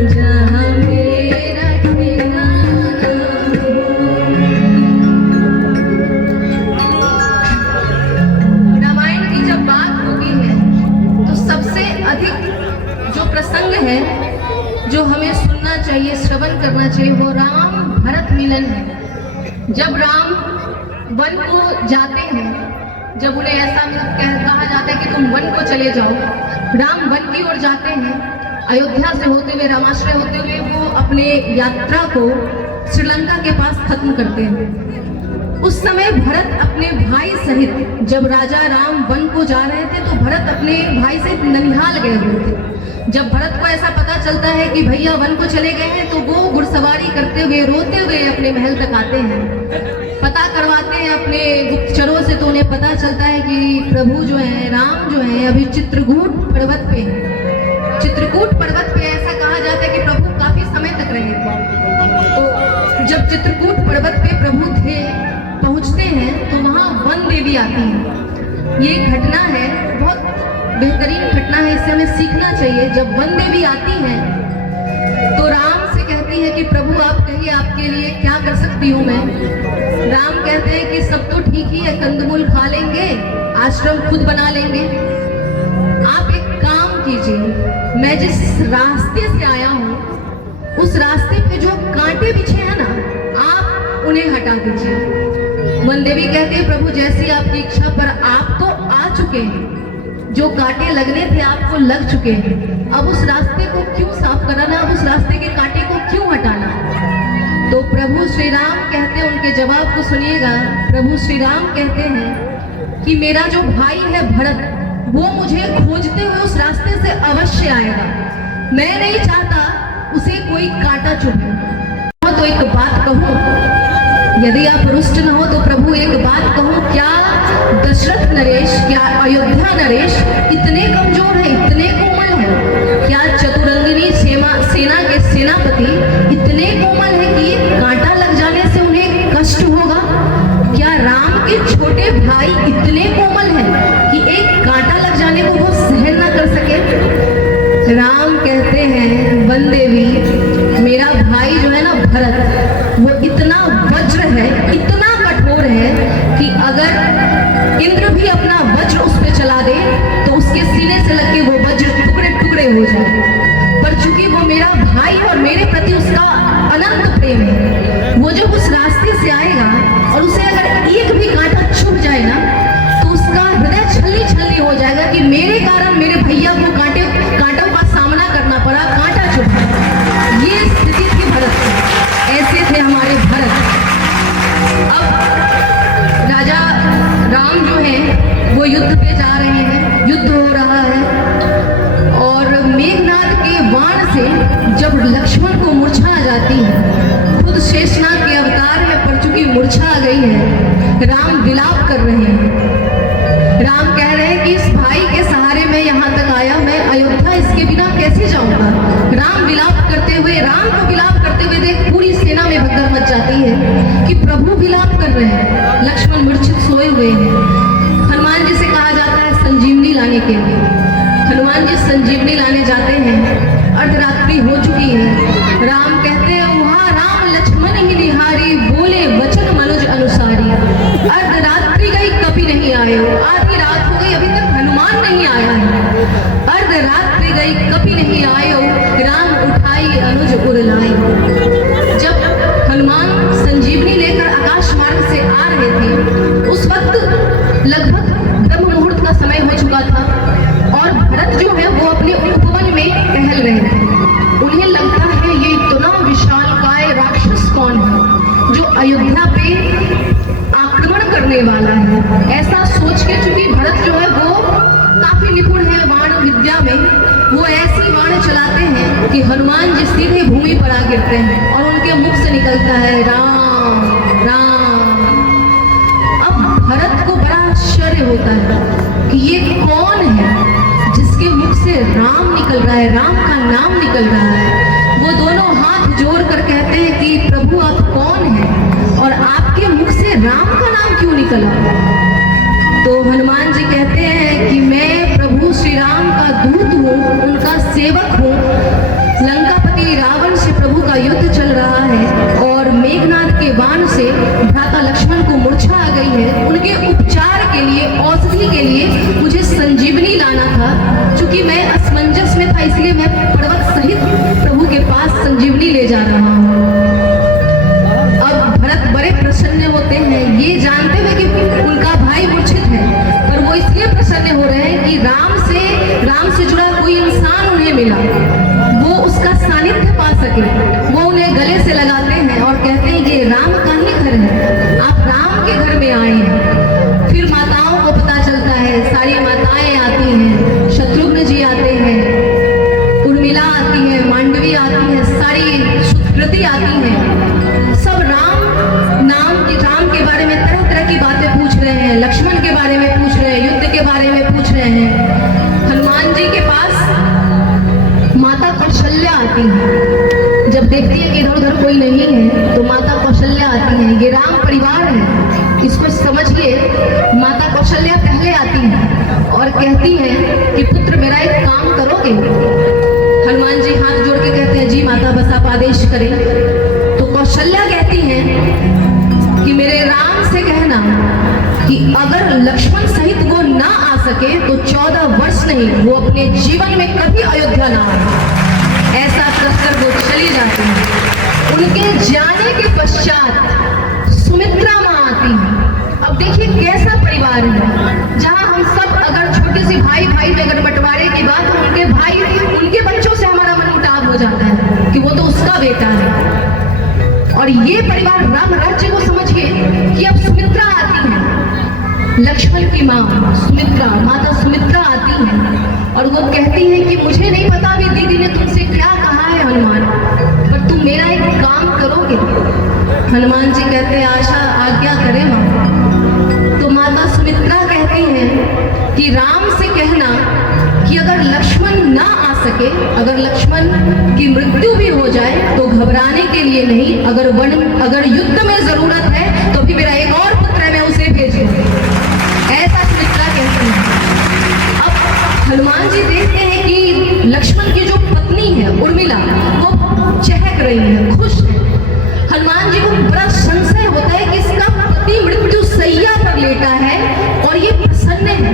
जहाँ मेरा ठिकाना हो। रामायण की जब बात होती है तो सबसे अधिक जो प्रसंग है, जो हमें सुनना चाहिए, श्रवण करना चाहिए, वो राम भरत मिलन है। जब राम वन को जाते हैं, जब उन्हें ऐसा कहा जाता है कि तुम वन को चले जाओ, राम वन की ओर जाते हैं। अयोध्या से होते हुए, रामाश्रय होते हुए वो अपने यात्रा को श्रीलंका के पास खत्म करते हैं। उस समय भरत अपने भाई सहित, जब राजा राम वन को जा रहे थे तो भरत अपने भाई सहित ननिहाल गए हुए थे। जब भरत को ऐसा पता चलता है कि भैया वन को चले गए हैं तो वो घुड़सवारी करते हुए रोते हुए अपने महल तक आते हैं। पता करवाते हैं अपने गुप्तचरों से तो उन्हें पता चलता है कि प्रभु जो है, राम जो है, अभी चित्रकूट पर्वत पे हैं। चित्रकूट पर्वत पे ऐसा कहा जाता है कि प्रभु काफी समय तक रहे थे। तो जब चित्रकूट पर्वत पे प्रभु थे, पहुंचते हैं तो वहाँ वन देवी आती है। ये एक घटना है, बहुत बेहतरीन घटना है, इससे हमें सीखना चाहिए। जब वन देवी आती है तो राम से कहती है कि प्रभु आप कहिए आपके लिए क्या कर सकती हूँ मैं। राम कहते हैं कि सब तो ठीक ही है, कंदमूल खा लेंगे, आश्रम खुद बना लेंगे। आप एक काम कीजिए, मैं जिस रास्ते से आया हूँ उस रास्ते पे जो कांटे बिछे हैं ना, आप उन्हें हटा दीजिए। वन देवी कहते हैं प्रभु जैसी आपकी इच्छा, पर आप तो आ चुके हैं, जो कांटे लगने थे आपको लग चुके हैं। अब उस रास्ते को क्यों साफ कराना, अब उस रास्ते के कांटे को क्यों हटाना। तो प्रभु श्री राम कहते हैं, उनके जवाब को सुनिएगा। प्रभु श्री राम कहते हैं कि मेरा जो भाई है भरत, वो मुझे खोजते हुए उस रास्ते से अवश्य आएगा। मैं नहीं चाहता उसे कोई कांटा चुभे। तो एक बात कहूं, यदि आप रुष्ट न हो तो प्रभु एक बात कहूं, क्या दशरथ नरेश, क्या अयोध्या नरेश इतने कमजोर है, इतने कोमल है? क्या चतुरंगिनी सेना के सेनापति इतने कोमल है कि कांटा लग जाने से उन्हें कष्ट होगा? क्या राम के छोटे भाई इतने कोमल हैं कि एक कांटा लग जाने को वो सहन ना कर सके? राम कहते हैं वन देवी, मेरा भाई जो है ना भरत, वो इतना वज्र है, इतना कठोर है कि अगर इंद्र भी अपना वज्र उस पे चला दे तो उसके सीने से लग के वो वज्र टुकड़े टुकड़े हो जाए। पर चूंकि वो मेरा भाई और मेरे प्रति उसका अनंत प्रेम है, वो जब उस रास्ते से आएगा और उसे अगर एक भी कांटा छुप जाए ना तो उसका हृदय छलनी छलनी हो जाएगा कि मेरे कारण मेरे भैया को कांटों का सामना करना पड़ा, कांटा चुभा। ये स्थिति थी भरत की, ऐसे थे हमारे भरत। अब राजा राम जो है वो युद्ध पे जा रहे हैं, युद्ध हो रहा है और मेघनाद के बाण से जब लक्ष्मण को मूर्छा आ जाती है, खुद शेषनाग के अवतार है पर चूंकि मूर्छा आ गई है, राम विलाप कर रहे हैं। राम कह रहे हैं कि इस भाई के सहारे मैं यहाँ तक आया, मैं अयोध्या इसके बिना कैसे जाऊंगा। राम विलाप करते हुए, राम को विलाप करते हुए देख पूरी सेना में भगदड़ मच जाती है कि प्रभु विलाप कर रहे हैं, लक्ष्मण मूर्छित सोए हुए हैं। हनुमान जी से कहा जाता है संजीवनी लाने के लिए। हनुमान जी संजीवनी लाने जाते हैं, अर्धरात्रि हो चुकी है। राम कहते हैं वहाँ राम लक्ष्मण ही निहारी, बोले वचन मनुज अनुसारी। अर्धरात्रि गई कभी नहीं आए हो, आधी रात हो गई अभी तक हनुमान नहीं आया है। अर्धरात्रि गई कभी नहीं आए हो, राम उठाई अनुज उड़लाई। जब हनुमान संजीवनी लेकर आकाश मार्ग से आ रहे थे उस वक्त लगभग ब्रह्म मुहूर्त का समय हो चुका था और भरत जो है वो अपने उपवन में टहल रहे थे। उन्हें लगता है ये इतना विशालकाय राक्षस कौन है जो अयोध्या पे आक्रमण करने वाला है। ऐसा सोच के, चूंकि भरत जो है वो काफी निपुण है बाण विद्या में, वो ऐसी बाण चलाते हैं कि हनुमान जी सीधे भूमि पर आ गिरते हैं और उनके मुख से निकलता है राम राम। अब भरत को बड़ा आश्चर्य होता है कि ये कौन है जिसके मुख से राम निकल रहा है, राम का नाम निकल रहा है। वो दोनों हाथ जोड़ कर कहते हैं कि प्रभु आप कौन हैं और आपके मुख से राम का नाम क्यों निकला। तो हनुमान जी कहते हैं कि मैं प्रभु श्री राम का दूत हूँ, उनका सेवक हूँ। लंकापति रावण से प्रभु का युद्ध चल रहा है और मेघनाद के बाण से भ्राता लक्ष्मण को मूर्छा आ गई है। उनके उपचार के लिए, औषधि के लिए मुझे संजीवनी लाना था। चूंकि मैं असमंजस में था इसलिए मैं पर्वत सहित प्रभु के पास संजीवनी ले जा रहा हूँ। अब भरत बड़े प्रसन्न होते हैं, ये जानते हुए कि उनका भाई मूर्छित है, पर वो इसलिए प्रसन्न हो रहे हैं कि राम से जुड़ा कोई इंसान उन्हें मिला, वो उसका सानिध्य पा सके। वो उन्हें गले से लगाते हैं और कहते कुमारी सुकृति आती हैं, सब राम के बारे में तरह तरह की बातें पूछ रहे हैं, लक्ष्मण के बारे में पूछ रहे हैं, युद्ध के बारे में पूछ रहे हैं। हनुमान जी के पास माता कौशल्या आती है। जब देखती है कि इधर उधर कोई नहीं है तो माता कौशल्या आती है। ये राम परिवार है, इसको समझिए। माता कौशल्या पहले आती है और कहती है कि पुत्र मेरा एक काम करोगे। हनुमान जी हाथ जोड़ के कहते हैं जी माता बस आप आदेश करें। तो कौशल्या कहती है कि मेरे राम से कहना कि अगर लक्ष्मण सहित वो ना आ सके तो 14 वर्ष नहीं, वो अपने जीवन में कभी अयोध्या ना आए। ऐसा कहकर वो चली जाती है। उनके जाने के पश्चात सुमित्रा माँ आती है। अब देखिए कैसा परिवार है, जहाँ हम सब अगर छोटे से भाई में अगर बंटवारे की बात, तो उनके भाई उनके बच्चों से हमारा मनमुटाव हो जाता है कि वो तो उसका बेटा है। और ये परिवार राम राज्य को समझिए कि अब सुमित्रा आती है, लक्ष्मण की माँ सुमित्रा, माता सुमित्रा आती है और वो कहती है कि मुझे नहीं पता अभी दीदी ने तुमसे क्या कहा है हनुमान, पर तुम मेरा एक काम करोगे। हनुमान जी कहते हैं आशा आज्ञा करे माँ। तो माता सुमित्रा कहती है कि राम से कहना कि अगर लक्ष्मण ना आ सके, अगर लक्ष्मण की मृत्यु भी हो जाए तो घबराने के लिए नहीं, अगर युद्ध में जरूरत है तो भी मेरा एक और पुत्र है, मैं उसे भेज दूंगी। ऐसा सुमित्रा कहती है। अब हनुमान जी देखते हैं कि लक्ष्मण की जो पत्नी है उर्मिला, वो चहक रही है, खुश है। हनुमान जी को बड़ा संशय होता है कि इसका पति मृत्यु सैया पर लेटा है और ये प्रसन्न है।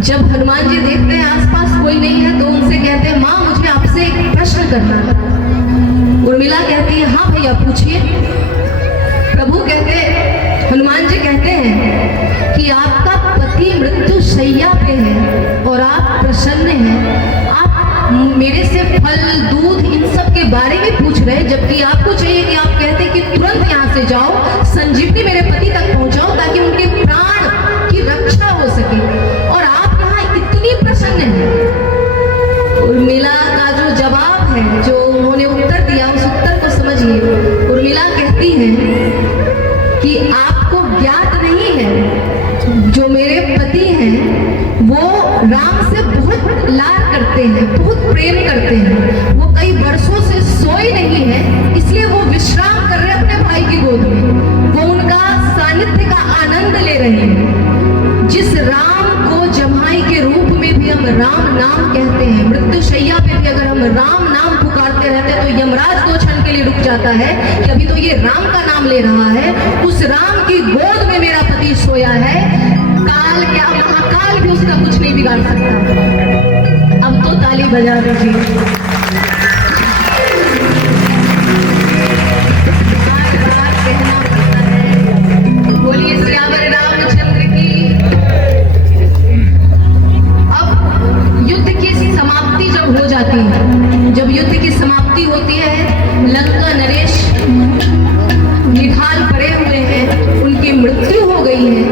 जब हनुमान जी देखते हैं आसपास कोई नहीं है तो उनसे कहते हैं माँ मुझे आपसे एक प्रश्न करना है। उर्मिला कहती है हाँ भैया पूछिए। प्रभु कहते, हनुमान जी कहते हैं कि आपका पति मृत्यु शैया पे है और आप प्रसन्न हैं, आप मेरे से फल दूध इन सब के बारे में पूछ रहे हैं, जबकि आपको चाहिए कि आप कहते कि तुरंत यहाँ से जाओ, संजीवनी मेरे पति तक पहुंचाओ ताकि उनके प्राण की रक्षा हो सके, और आप यहाँ इतनी प्रसन्न हैं। उर्मिला का जो जवाब है, जो उन्होंने उत्तर दिया, उस उत्तर को समझिए। उर्मिला कहती है कि आपको ज्ञात नहीं है, जो मेरे पति हैं वो राम से बहुत लाड करते हैं, बहुत प्रेम करते हैं। वो कई वर्षों से सोए नहीं है, इसलिए वो विश्राम कर रहे हैं अपने भाई की गोद में। वो उनका सानिध्य का आनंद ले रहे हैं। जिस राम को जमाई के रूप में भी हम राम नाम कहते हैं, मृत्यु शैया पे भी अगर हम राम नाम पुकारते रहते हैं तो यमराज 2 क्षण के लिए रुक जाता है कि अभी तो ये राम का नाम ले रहा है। उस राम की गोद में मेरा पति सोया है, काल क्या महाकाल भी उसका कुछ नहीं बिगाड़ सकता। अब तो ताली बजा दीजिए। कहना पड़ता है, बोलिए श्यामल रामचंद्र की। अब युद्ध की समाप्ति जब हो जाती है, जब युद्ध की समाप्ति होती है, लंका नरेश निढाल पड़े हुए हैं, उनकी मृत्यु हो गई है।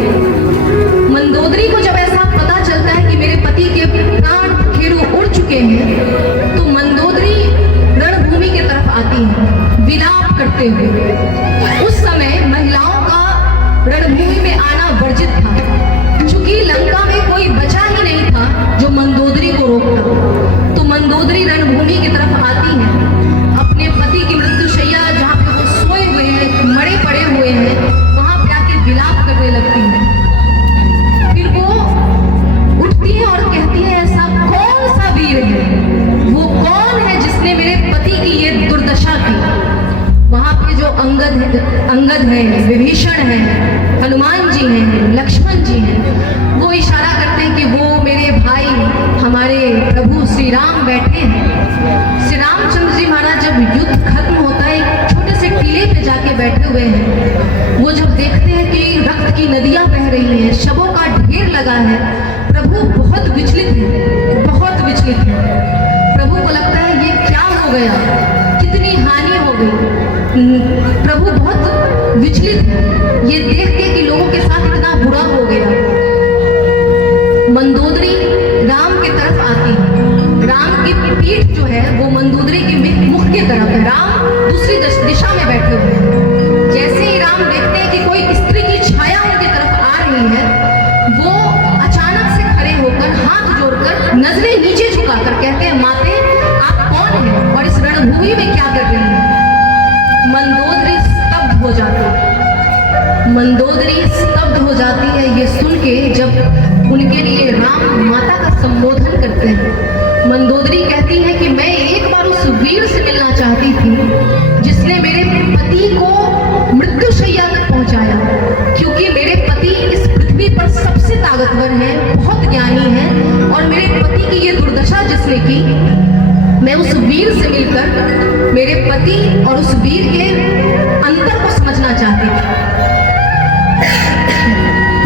मंदोदरी को जब ऐसा पता चलता है कि मेरे पति के प्राण पखेरु उड़ चुके हैं, तो मंदोदरी रणभूमि की तरफ आती है विलाप करते हुए। उस समय महिलाओं का रणभूमि में आना वर्जित था, चूंकि लंका में कोई बचा ही नहीं था जो मंदोदरी को रोकता। तो मंदोदरी रणभूमि की तरफ आती है, अपने पति की मृत्यु शैया जहाँ पे वो सोए हुए हैं, मरे पड़े हुए हैं, वहां पे आके विलाप करने लगती है। फिर वो उठती है और कहती है ऐसा कौन सा वीर है, वो कौन है जिसने मेरे पति की ये दुर्दशा की। वहां पे जो अंगद है, विभीषण है, हनुमान जी हैं, लक्ष्मण जी हैं, वो इशारा करते हैं कि वो मेरे भाई हमारे प्रभु श्री राम बैठे हैं। श्री रामचंद्र जी महाराज जब युद्ध खत्म होता है, एक छोटे से टीले पे जाके बैठे हुए हैं। वो जब देखते हैं कि रक्त की नदियां बह रही हैं, शवों का ढेर लगा है, प्रभु बहुत विचलित है, बहुत विचलित है। प्रभु को लगता है ये क्या हो गया, कितनी हानि हो गई। प्रभु बहुत विचलित है ये देख के कि लोगों के साथ इतना बुरा हो गया। मंदोदरी राम की तरफ आती है, राम की पीठ जो है वो मंदोदरी के मुख की तरफ है, राम दूसरी दिशा में बैठे हुए हैं। जैसे ही राम देखते हैं कि कोई स्त्री की छाया उनकी तरफ आ रही है, वो अचानक से खड़े होकर हाथ जोड़कर नजरें नीचे झुकाकर कहते हैं, माते आप कौन हैं और इस रणभूमि में क्या कर रही हैं? मंदोदरी स्तब्ध हो जाती है। मंदोदरी स्तब्ध हो जाती है ये सुन के, जब उनके लिए राम माता का संबोधन करते हैं। मंदोदरी कहती है कि मैं एक बार उस वीर से मिलना चाहती थी जिसने मेरे पति को मृत्युशैया तक पहुंचाया, क्योंकि मेरे पति इस पृथ्वी पर सबसे ताकतवर हैं, बहुत ज्ञानी हैं, और मेरे पति की ये दुर्दशा जिसने की, मैं उस वीर से मिलकर मेरे पति और उस वीर के अंतर को समझना चाहती थी।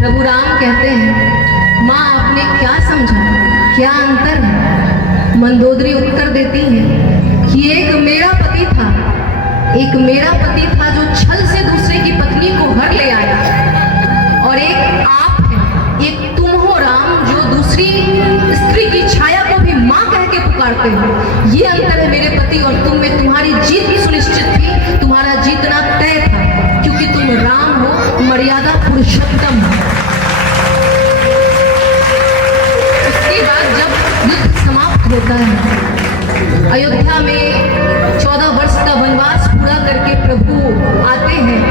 प्रभु राम कहते हैं, माँ आपने क्या समझा, क्या अंतर है? मंदोदरी उत्तर देती है कि एक मेरा पति था जो छल से दूसरे की पत्नी को घर ले आया, और एक आप है, एक तुम हो राम जो दूसरी स्त्री की छाया को भी माँ कह के पुकारते हो। ये अंतर है मेरे पति और तुम में। तुम्हारी जीत भी सुनिश्चित थी, तुम्हारा जीतना तय था, क्योंकि तुम राम हो, मर्यादा पुरुषोत्तम हो। उसके बाद जब युद्ध समाप्त होता है, अयोध्या में 14 वर्ष का वनवास पूरा करके प्रभु आते हैं,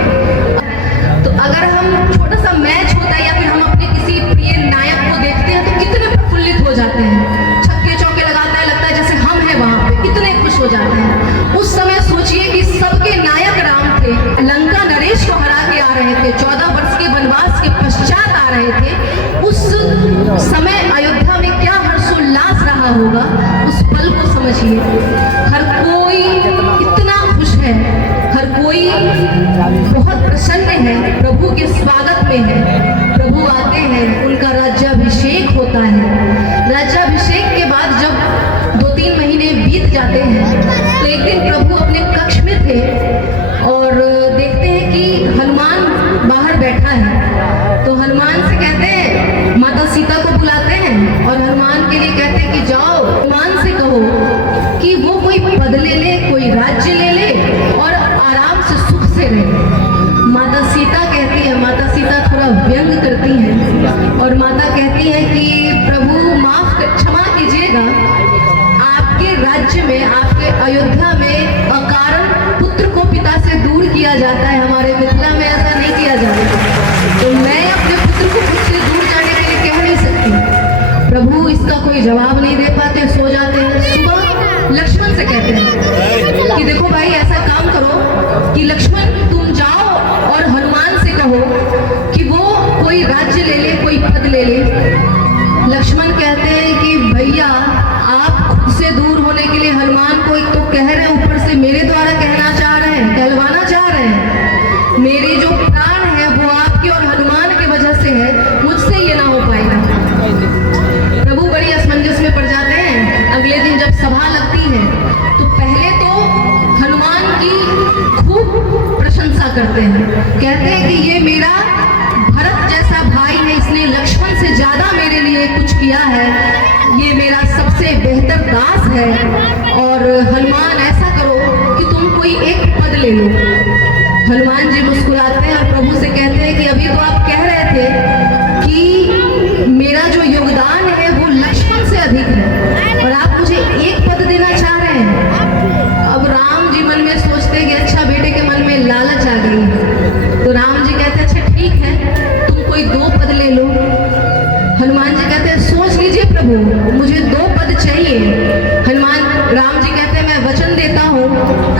तो अगर हम छोटा सा मैच होता है या फिर हम अपने किसी प्रिय नायक को देखते हैं तो कितने प्रफुल्लित हो जाते हैं, छक्के चौके लगाते हैं, लगता है जैसे हम हैं वहां पे, कितने खुश हो जाते हैं। उस समय सोचिए कि सबके नायक राम थे, लंका नरेश को हरा के आ रहे थे, 14 वर्ष के वनवास के पश्चात आ रहे थे। उस समय अयोध्या में क्या हर्षोल्लास रहा होगा, उस पल को समझिए। हर कोई इतना खुश है, हर कोई बहुत प्रसन्न है, प्रभु के स्वागत में है। प्रभु आते हैं, उनका राज्याभिषेक होता है। राज्याभिषेक के बाद जब 2-3 महीने बीत जाते हैं, तो एक दिन प्रभु अपने कक्ष में थे और देखते हैं कि हनुमान बाहर बैठा है। तो हनुमान से कहते हैं, माता सीता को बुलाते हैं और हनुमान के लिए कहते हैं कि जाओ हनुमान से कहो कि वो कोई पद ले ले, कोई राज्य ले ले और आराम से सुख से रहे। माता सीता कहती है, माता सीता थोड़ा व्यंग करती हैं और माता कहती है कि प्रभु क्षमा कीजिएगा, आपके राज्य में, आपके अयोध्या में अकारण पुत्र को पिता से दूर किया जाता है, हमारे मिथिला में ऐसा नहीं किया जाता। तो मैं अपने पुत्र को खुद से दूर जाने के लिए कह नहीं सकती। प्रभु इसका कोई जवाब नहीं दे पाते, सो जाते हैं। सुबह लक्ष्मण से कहते हैं कि देखो भाई ऐसा काम करो कि लक्ष्मण तुम जाओ और हनुमान से कहो कि वो कोई राज्य ले ले, कोई पद ले ले। लक्ष्मण कहते हैं कि भैया आप खुद से दूर होने के लिए हनुमान को एक तो कह रहे हैं, ऊपर से मेरे द्वारा कहना चाह रहे हैं, कहलवाना चाह रहे हैं। मेरे जो प्राण है वो आपके और हनुमान की वजह से है, मुझसे ये ना हो पाएगा। प्रभु बड़ी असमंजस में पड़ जाते हैं। अगले दिन जब सभा लगती है तो पहले तो हनुमान की खूब प्रशंसा करते हैं, कहते हैं कि ये मेरा भरत जैसा भाई है, इसने लक्ष्मण से ज्यादा मेरे लिए कुछ किया है, ये मेरा सबसे बेहतर दास है। और हनुमान ऐसा करो कि तुम कोई एक पद ले लो। हनुमान जी मुस्कुराते हैं और प्रभु से कहते हैं कि अभी तो आप कह रहे थे कि मेरा जो योगदान है वो लक्ष्मण से अधिक है और आप मुझे एक पद देना चाह रहे हैं। अब राम जी मन में सोचते हैं कि अच्छा बेटे के मन में लालच आ गई। तो राम जी कहते हैं अच्छा ठीक है, तुम कोई 2 पद ले लो। हनुमान जी कहते हैं सोच लीजिए प्रभु, मुझे 2 पद चाहिए। राम जी कहते हैं मैं वचन देता हूँ,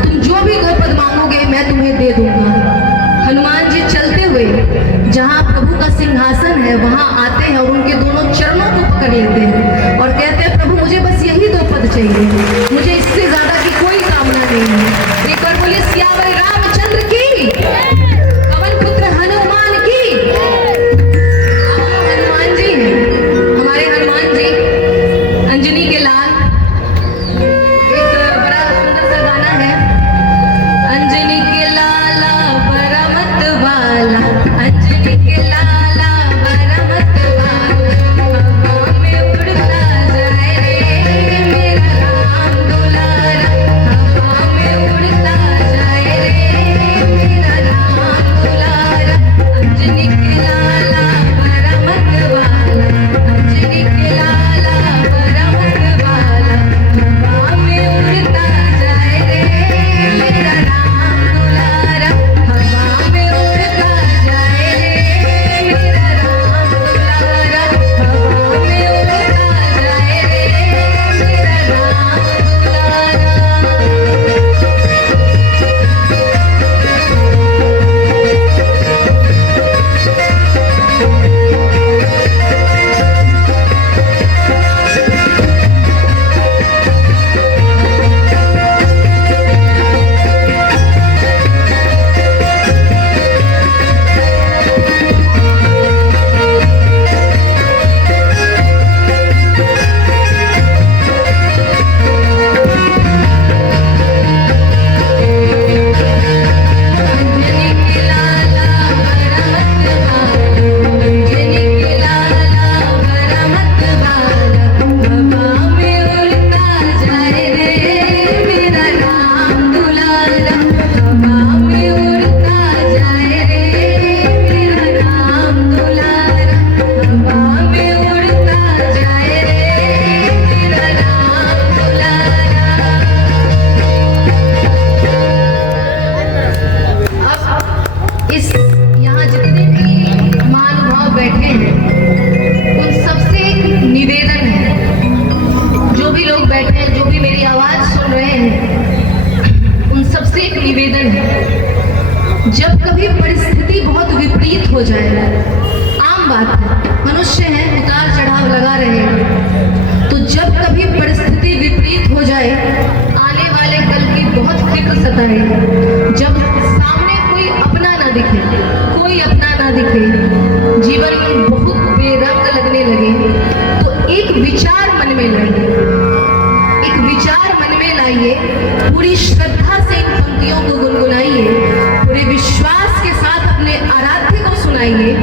तुम जो भी 2 पद मांगोगे मैं तुम्हें दे दूंगा। हनुमान जी चलते हुए जहाँ प्रभु का सिंहासन है वहाँ आते हैं और उनके दोनों चरणों को पकड़ लेते हैं और कहते हैं प्रभु मुझे बस यही 2 पद चाहिए, मुझे इससे ज्यादा की कोई कामना नहीं है। एक बार बोलिए सियावर रामचंद्र की, पवन पुत्र हनुमान की। हनुमान जी हैं, हमारे हनुमान जी अंजनी के लाल। एक बड़ा सुंदर सा गाना है, अंजनी के लाला बड़ा मत वाला, अंजनी के लाला बड़ा मत वाला, हवा में उड़ता जाए रे मेरा राम दुलारा, हवा में निवेदन है, जब कभी परिस्थिति बहुत विपरीत हो जाए, आम बात है, मनुष्य है, उतार चढ़ाव लगा रहे हैं, तो जब कभी परिस्थिति विपरीत हो जाए, आने वाले कल की बहुत फिक्र सताए, जब सामने कोई अपना ना दिखे, कोई अपना ना दिखे, जीवन बहुत बेरंग लगने लगे, तो एक विचार मन में लाइए, एक विचार मन में लाइए, पूरी श्रद्धा से इन पंक्तियों को गुनगुनाइए, पूरे विश्वास के साथ अपने आराध्य को सुनाइए,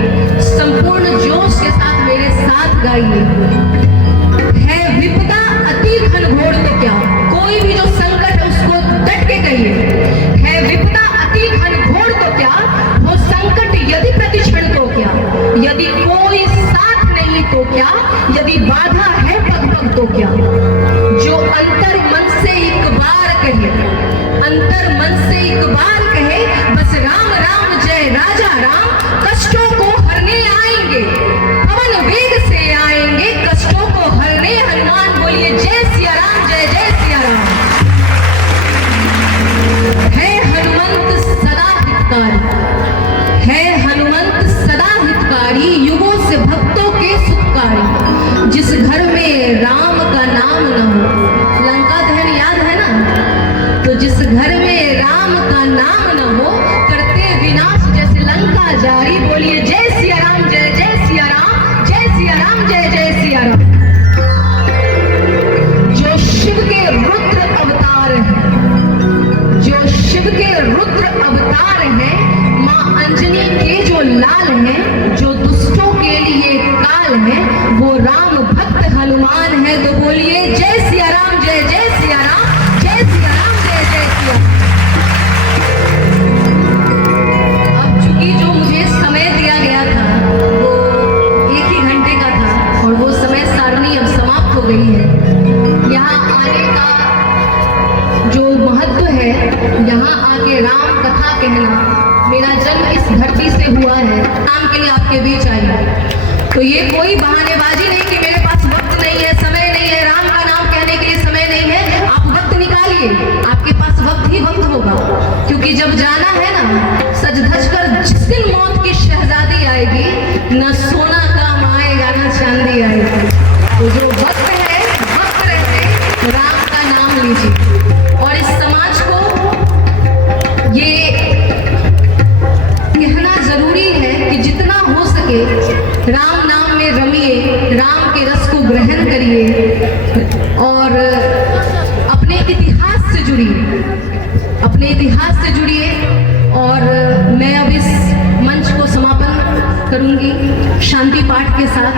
संपूर्ण जोश के साथ मेरे साथ गाइए। है विपदा अति घनघोर तो क्या, कोई भी जो संकट है उसको डट के कहिए, है विपदा अति घनघोर तो क्या, वो संकट यदि प्रतिक्षण तो क्या, यदि कोई साथ नहीं तो क्या, यदि बाधा है पग पग तो क्या। जो अंतर मन से एक बार कहे, अंतर मन से एक बार कहे, बस राम राम जय राजा राम, कष्टों को हरने आएंगे, पवन वेग से आएंगे, कष्टों को हरने। हनुमान बोलिए जय सिया राम, जय जय सिया राम। है हनुमंत सदा हितकारी, है हनुमंत सदा हितकारी, युगों से भक्तों के सुखकारी, जिस घर में राम का नाम न हो, लंका दहन याद है ना, तो जिस घर में राम का नाम न हो, करते विनाश जैसे लंका जारी। बोलिए जय सिया राम, जय जय सिया राम, जय सिया राम, जय जय सिया राम। जो शिव के रुद्र अवतार है, जो शिव के रुद्र अवतार है, मां अंजनी के जो लाल हैं, जो दुष्टों के लिए काल है, वो राम भक्त हनुमान है। तो बोलिए जय सिया राम, जय जय सिया राम, जय सिया राम, जय जय सिया राम। अब चूंकि जो मुझे समय दिया गया था वो 1 ही घंटे का था, और वो समय सारणी अब समाप्त हो गई है। यहाँ आने का जो महत्व है, यहाँ आके राम कथा कहना, मेरा जन्म इस धरती से हुआ है, राम के लिए आपके बीच आई है, तो ये कोई बहानेबाजी नहीं कि मेरे पास वक्त नहीं है, समय नहीं है, राम का नाम कहने के लिए समय नहीं है। आप वक्त निकालिए, आपके पास वक्त ही वक्त होगा, क्योंकि जब जाना है ना, सज धज कर जिस दिन मौत की शहजादी आएगी, न सोना काम आएगा न चांदी आएगी। तो जो वक्त है, वक्त रहते राम का नाम लीजिए। और इस समाज को ये कहना जरूरी है कि जितना हो सके राम नाम में रमिए, राम के रस को ग्रहण करिए, और अपने इतिहास से जुड़िए, अपने इतिहास से जुड़िए। और मैं अब इस मंच को समापन करूंगी शांति पाठ के साथ।